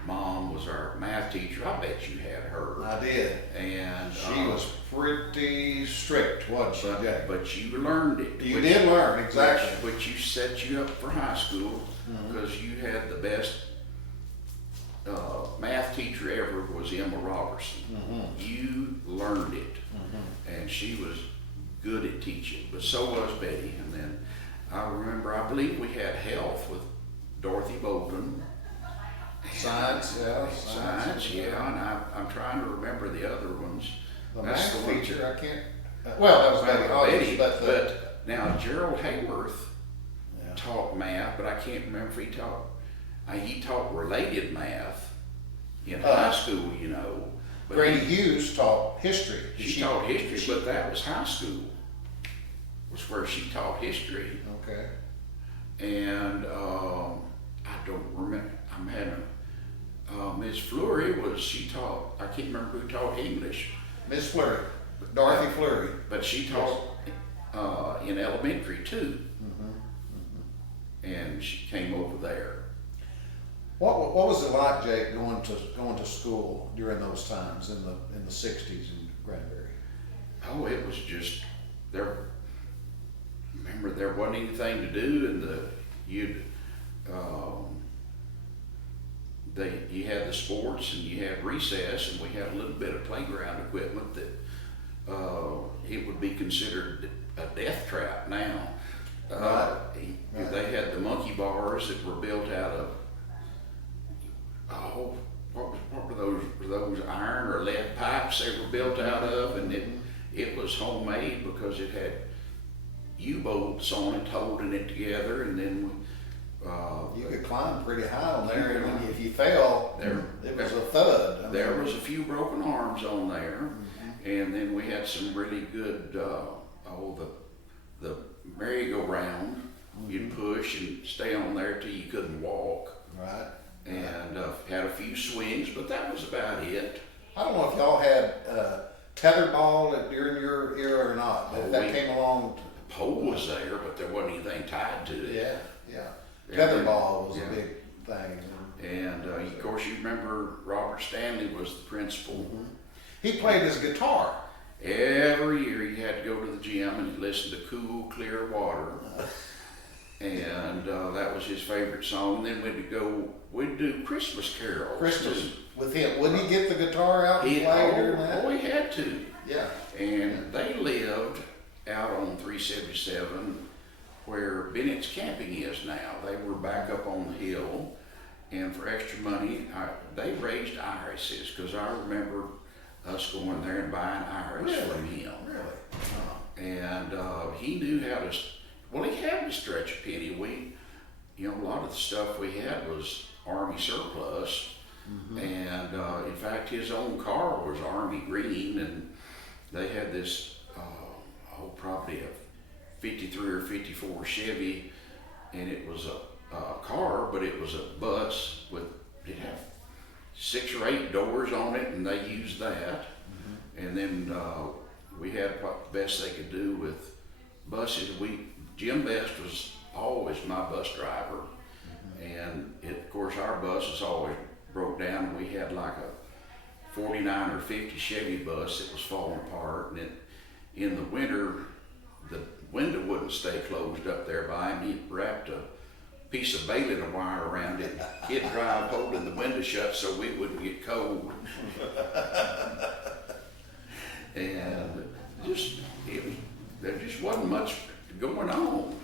mom was our math teacher. I bet you had her. I did. And she was pretty strict, wasn't she, Jake? But you learned it. You did learn, exactly. Which you set you up for high school, because you had the best math teacher ever was Emma Robertson. You learned it, and she was good at teaching, but so was Betty. And then I remember, I believe we had health with Dorothy Bolton. Science, yeah. Science, yeah, and I'm trying to remember the other ones. The That's math the one- teacher, I can't, well, that was Betty Hodges, but But now Gerald Hayworth yeah. taught math, but I can't remember if he taught related math in high school, you know. But Grady Hughes taught history. she taught history, but that was high school, was where she taught history. Okay. And I don't remember, I'm having, Ms. Fleury she taught, I can't remember who taught English. Miss Fleury, Dorothy Fleury. But she taught in elementary too. And she came over there. What was it like, Jake, going to school during those times in the '60s in Granbury? Oh, it was just there. Remember, there wasn't anything to do, and you had the sports and you had recess, and we had a little bit of playground equipment that it would be considered a death trap now. Right. They had the monkey bars that were built out of what were those? Were those iron or lead pipes they were built out of, and it was homemade because it had U-bolts on it holding it together, and then You could climb pretty high on there, and if you fell, it was a thud. There was a few broken arms on there, and then we had some really good, the merry-go-round. You'd push and stay on there till you couldn't walk. Right. And had a few swings, but that was about it. I don't know if y'all had tetherball during your era or not, but if that came along. The pole was there, but there wasn't anything tied to it. Yeah. And Tetherball was yeah. a big thing. And of course, you remember Robert Stanley was the principal. He played his guitar. Every year you had to go to the gym and listen to Cool, Clear Water. And that was his favorite song. And then we'd do Christmas carols. Christmas too. with him. Wouldn't he get the guitar out and play during that? He had to. Yeah. And they lived out on 377 where Bennett's Camping is now. They were back up on the hill, and for extra money, they raised irises, because I remember us going there and buying iris from him. Really? And he knew how to, well, he had to stretch a penny. A lot of the stuff we had was Army surplus. And in fact, his own car was Army green, and they had this probably a 53 or 54 Chevy, and it was a car, but it was a bus it had 6 or 8 doors on it, and they used that. And then we had what the best they could do with buses. Jim Best was always my bus driver, and of course our buses always broke down, and we had like a 49 or 50 Chevy bus that was falling apart, and in the winter the window wouldn't stay closed up there by him. He wrapped a piece of baling wire around it. He'd drive holding the window shut so we wouldn't get cold. And there just wasn't much going on.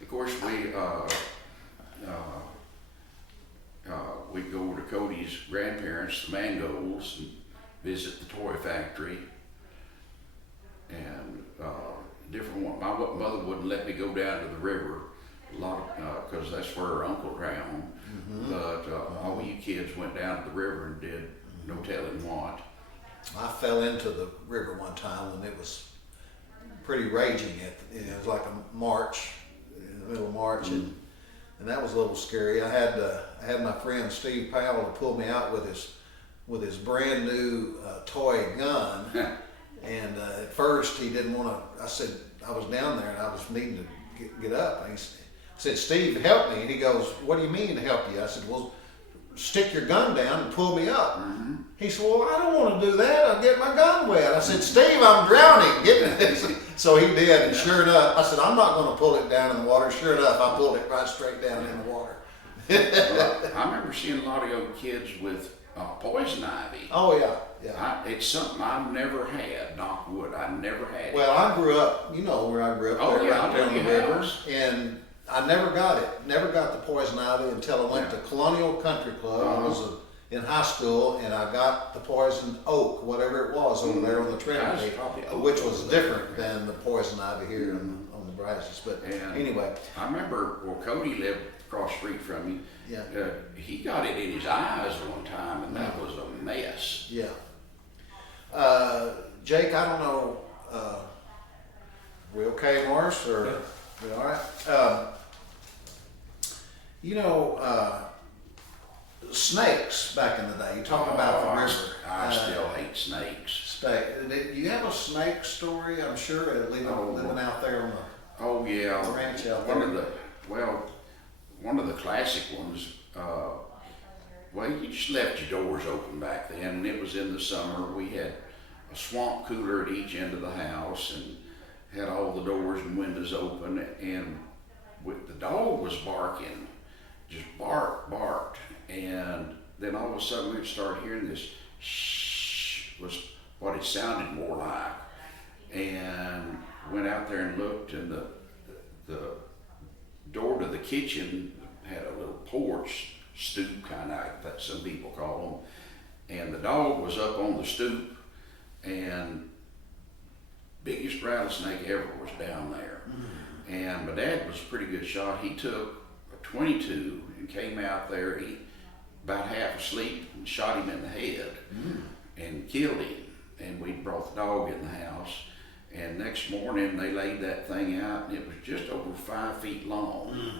Of course, we'd go to Cody's grandparents, the Mangolds, and visit the toy factory. And different one. My mother wouldn't let me go down to the river a lot, because that's where her uncle drowned. But all you kids went down to the river and did no telling what. I fell into the river one time when it was pretty raging. It was like a March, in the middle of March, and that was a little scary. I had my friend Steve Powell to pull me out with his brand new toy gun. And at first he didn't want to. I said, I was down there and I was needing to get up. And he said, Steve, help me. And he goes, what do you mean to help you? I said, well, stick your gun down and pull me up. He said, well, I don't want to do that. I'll get my gun wet. I said, Steve, I'm drowning. Get me. So he did, and sure enough, I said, I'm not going to pull it down in the water. Sure enough, I pulled it right straight down in the water. I remember seeing a lot of young kids with poison ivy. Oh, yeah. Yeah. It's something I've never had, knock wood. I never had it. Well, I grew up, you know where I grew up, Oh, there, yeah, right I there know on the your river. house. And I never got it. Never got the poison ivy until I went to Colonial Country Club. I was in high school, and I got the poison oak, whatever it was, over there on the Trinity, which was different than the poison ivy here on the Brazos. But And anyway, I remember, well, Cody lived across the street from me. yeah, He got it in his eyes one time, and that was a mess. yeah. Jake, I don't know. We okay, Morris, or we all right? You know, snakes back in the day. You talk about the river. I still hate snakes. Do you have a snake story? I'm sure living out there on Oh yeah, the ranch out one there. one of the classic ones. Well, you just left your doors open back then, and it was in the summer. We had a swamp cooler at each end of the house, and had all the doors and windows open, and the dog was barking, just barked, and then all of a sudden we started hearing this shh, was what it sounded more like, and went out there and looked, and the door to the kitchen had a little porch, stoop kind of, that some people call them, and the dog was up on the stoop, and biggest rattlesnake ever was down there. And my dad was a pretty good shot. He took a 22 and came out there, he about half asleep, and shot him in the head and killed him. And we brought the dog in the house, and next morning they laid that thing out, and it was just over 5 feet long.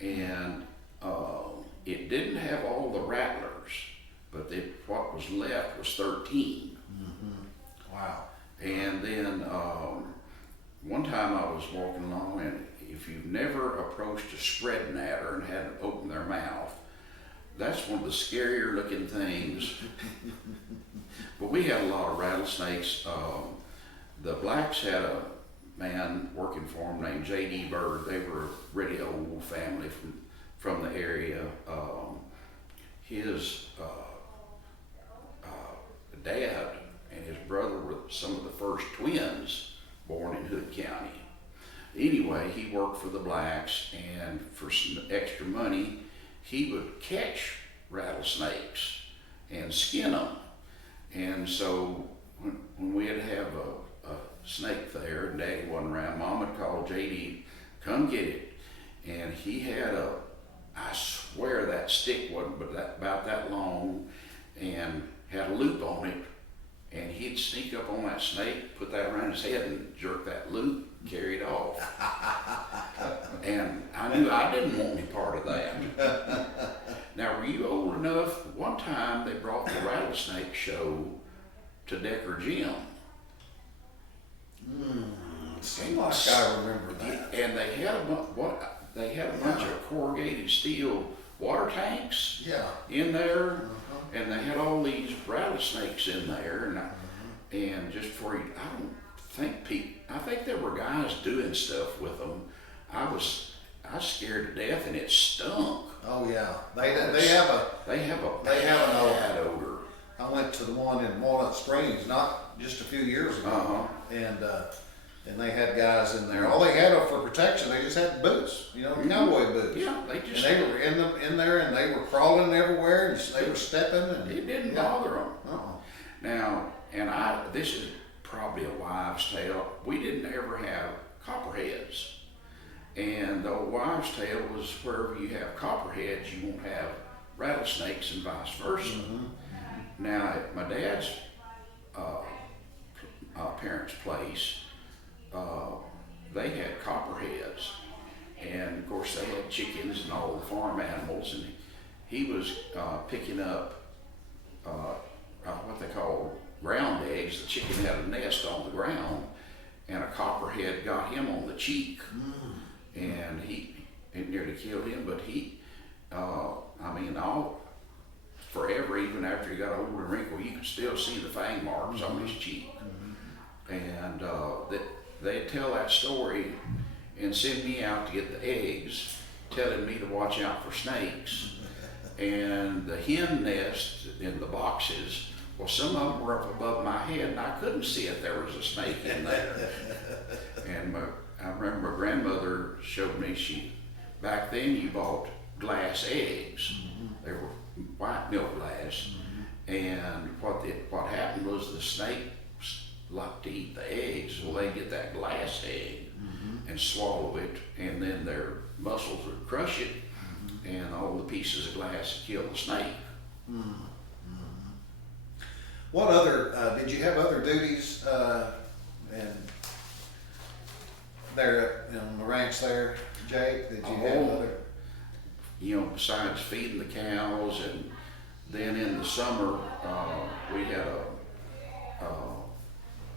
And it didn't have all the rattlers, but what was left was 13. Wow. And then one time I was walking along, and if you've never approached a spread gnat and had them open their mouth, that's one of the scarier looking things. But we had a lot of rattlesnakes. The blacks had a man working for them named J.D. Bird. They were a really old family from the area. His dad and his brother were some of the first twins born in Hood County. Anyway, he worked for the blacks, and for some extra money, he would catch rattlesnakes and skin them. And so when we'd have a snake there, and Daddy wasn't around, Mom would call JD, come get it. And he had I swear that stick wasn't but about that long, and had a loop on it. And he'd sneak up on that snake, put that around his head, and jerk that loop, carry it off. And I knew I didn't want any part of that. Now, were you old enough? One time they brought the rattlesnake show to Decker Gym. Seems like I remember that. And they had a bunch of corrugated steel water tanks in there. And they had all these rattlesnakes in there, and just for you, I think there were guys doing stuff with them. I was scared to death, and it stunk. Oh yeah, they have a bad odor. I went to the one in Walnut Springs not just a few years ago, and they had guys in there. All they had for protection, they just had boots, cowboy boots. Yeah, and they were in there, and they were crawling everywhere, and they were stepping, and it didn't bother them. Now, this is probably a wives' tale. We didn't ever have copperheads, and the old wives' tale was wherever you have copperheads, you won't have rattlesnakes, and vice versa. Now, at my dad's parents' place, they had copperheads, and of course they had chickens and all the farm animals, and he was picking up what they call ground eggs. The chicken had a nest on the ground, and a copperhead got him on the cheek, and it nearly killed him. But forever, even after he got old and wrinkled, you could still see the fang marks on his cheek. And they'd tell that story and send me out to get the eggs, telling me to watch out for snakes. And the hen nest in the boxes, well, some of them were up above my head, and I couldn't see if there was a snake in there. And I remember my grandmother showed me, back then you bought glass eggs. They were white milk glass. And what happened was the snakes liked to eat the eggs. Well, they get that glass egg and swallow it, and then their muscles would crush it, and all the pieces of glass would kill the snake. What other, did you have other duties, and there on the ranch there, Jake? Did you have other? You know, besides feeding the cows, and then in the summer, we had a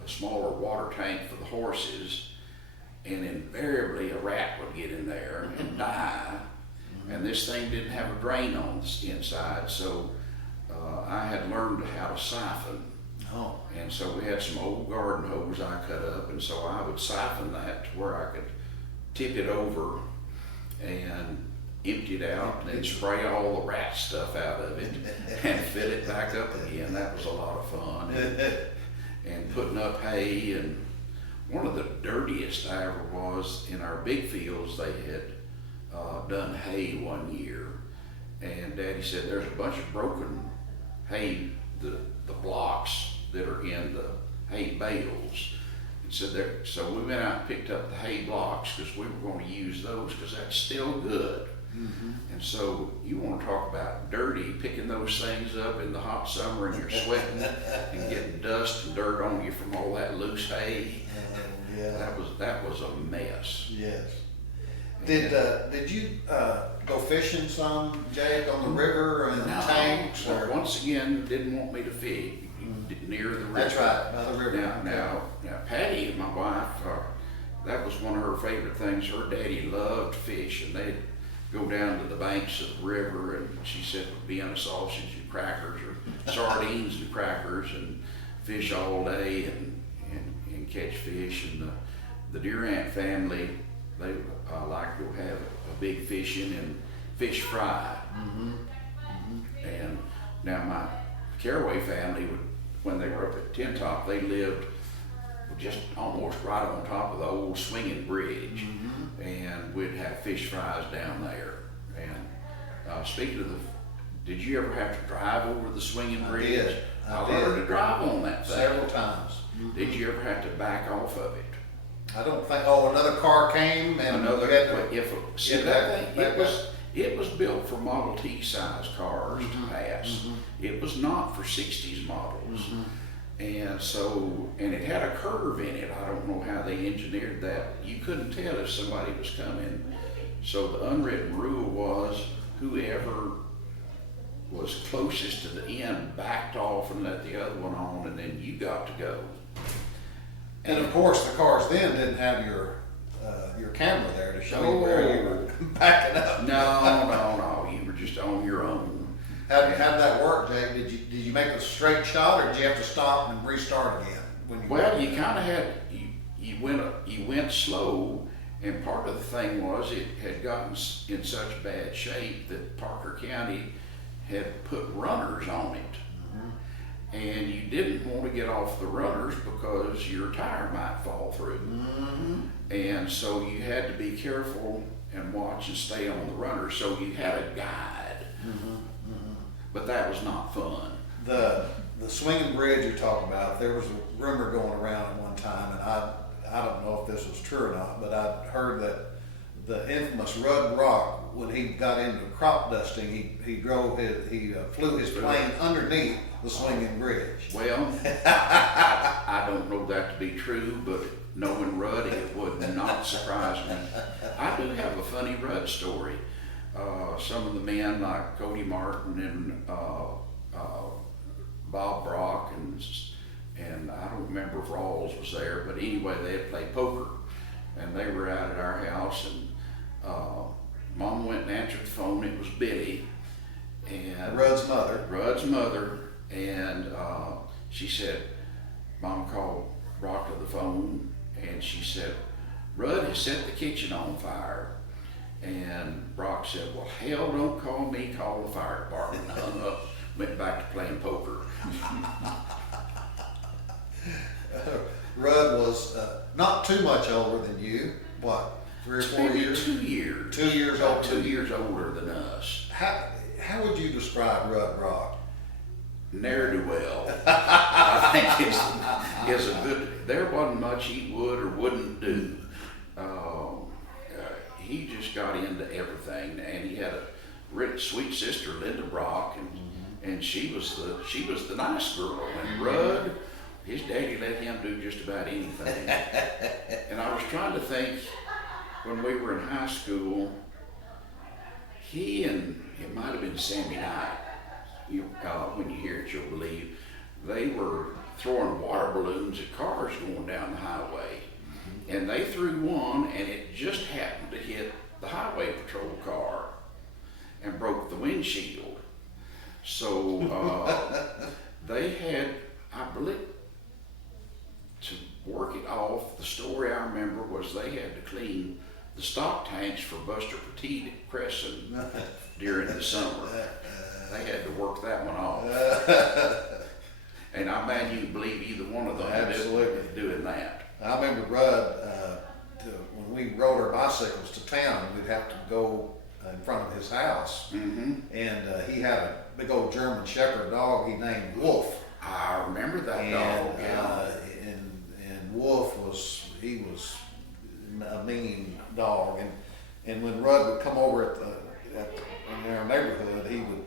smaller water tank for the horses, and invariably a rat would get in there and die. And this thing didn't have a drain on the inside, so I had learned how to siphon. Oh. And so we had some old garden hose I cut up, and so I would siphon that to where I could tip it over and empty it out, and then spray all the rat stuff out of it and fill it back up again. That was a lot of fun. And putting up hay, and one of the dirtiest I ever was in our big fields. They had done hay one year, and Daddy said there's a bunch of broken hay, the blocks that are in the hay bales. And so we went out and picked up the hay blocks because we were going to use those because that's still good. And so you want to talk about dirty, picking those things up in the hot summer, and you're sweating and getting dust and dirt on you from all that loose hay. Yeah. That was a mess. Yes. Did you go fishing some, Jake, on the river and No, tanks? well, Or? once again, didn't want me to fish near the river. That's right, by the river. Now, Patty, my wife, that was one of her favorite things. Her daddy loved fish, and they'd go down to the banks of the river, and she said would be on a sausage and crackers or sardines and crackers and fish all day and catch fish. And the Durant family, they like to have a big fishing and fish fry. And now my Caraway family would, when they were up at Tin Top, they lived just almost right on top of the old swinging bridge, and we'd have fish fries down there. And speaking of did you ever have to drive over the swinging bridge? I learned to drive on that thing several times. Did you ever have to back off of it? I don't think. Oh, another car came and Another, we had to see that thing, it was built for Model T size cars to pass. It was not for 60s models. And so, and it had a curve in it. I don't know how they engineered that. You couldn't tell if somebody was coming. So the unwritten rule was whoever was closest to the end backed off and let the other one on, and then you got to go. And of course, the cars then didn't have your camera there to show you where you were backing up. No, you were just on your own. How did that work, Jake? Did you make a straight shot, or did you have to stop and restart again? Well, you kind of had you went slow, and part of the thing was it had gotten in such bad shape that Parker County had put runners on it. And you didn't want to get off the runners because your tire might fall through. And so you had to be careful and watch and stay on the runners. So you had a guide, but that was not fun. The swinging bridge you're talking about, there was a rumor going around at one time, and I don't know if this was true or not, but I heard that the infamous Rudd Rock, when he got into crop dusting, he flew his plane underneath the swinging bridge. Well, I don't know that to be true, but knowing Rudd, it would not surprise me. I do have a funny Rudd story. Some of the men like Cody Martin and Bob Brock and I don't remember if Rawls was there, but anyway, they had played poker, and they were out at our house, and Mom went and answered the phone. It was Billy, and Rudd's mother, and she said, Mom called Brock to the phone, and she said, Rudd has set the kitchen on fire. And Brock said, well, hell, don't call me, call the fire department. And hung up, went back to playing poker. Rudd was not too much older than you. What? 3 or 4 Maybe years? 2 years. 2 years About older. 2 years older than us. How would you describe Rudd Rock? Ne'er do well. I think is a good. There wasn't much he would or wouldn't do. He just got into everything, and he had a rich, sweet sister, Linda Brock, and she was the nice girl. And Rudd, his daddy let him do just about anything. And I was trying to think when we were in high school, he and it might have been Sammy Knight. When you hear it, you'll believe they were throwing water balloons at cars going down the highway, and they threw one, and it just happened to hit the highway patrol car and broke the windshield. So they had, I believe, to work it off. The story I remember was they had to clean the stock tanks for Buster Petit at Crescent during the summer. They had to work that one off. And I imagine you can believe either one of them Absolutely. doing that. I remember Rudd, when we rode our bicycles to town, we'd have to go in front of his house. And he had a big old German Shepherd dog he named Wolf. I remember that And, dog. Yeah. and Wolf was a mean dog. And when Rudd would come over in our neighborhood, he would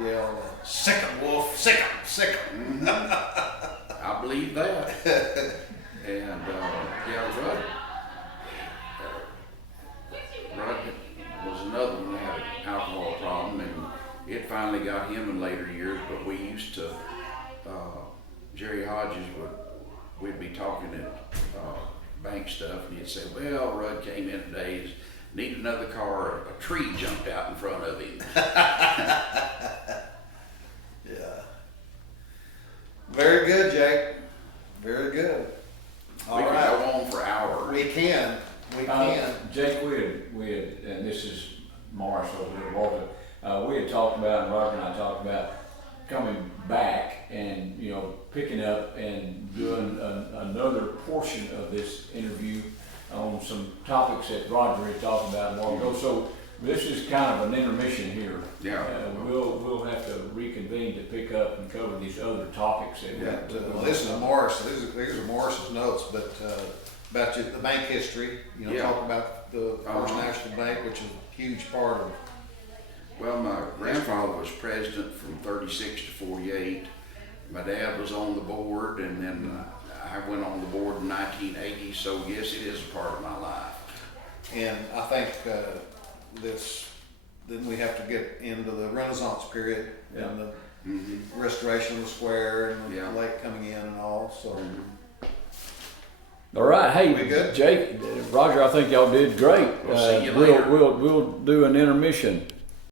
yell, "Sick 'em, Wolf! Sick 'em! Sick 'em!" I believe that. And yeah, Rudd was another one that had an alcohol problem, and it finally got him in later years. But we used to, Jerry Hodges we'd be talking at bank stuff, and he'd say, "Well, Rudd came in today, need another car. A tree jumped out in front of him." Yeah. Very good, Jake. Very good. All We could right. go on for hours. We can. Jake, we had, and this is Morris over there, Walter. We had talked about, and Roger and I talked about coming back and, picking up and doing another portion of this interview on some topics that Roger had talked about a while ago. So this is kind of an intermission here. Yeah. We'll have to reconvene to pick up and cover these other topics that Well, this is Morris. These are Morris's notes, but about the bank history. Yeah. Talk about the First National Bank, which is a huge part of. Well, my grandfather was president from 36 to 48. My dad was on the board, and then I went on the board in 1980, so yes, it is a part of my life. And I think then we have to get into the Renaissance period and the restoration of the square and the lake coming in and all. So. All right, hey, We good? Jake, Roger, I think y'all did great. We'll see you later. We'll do an intermission.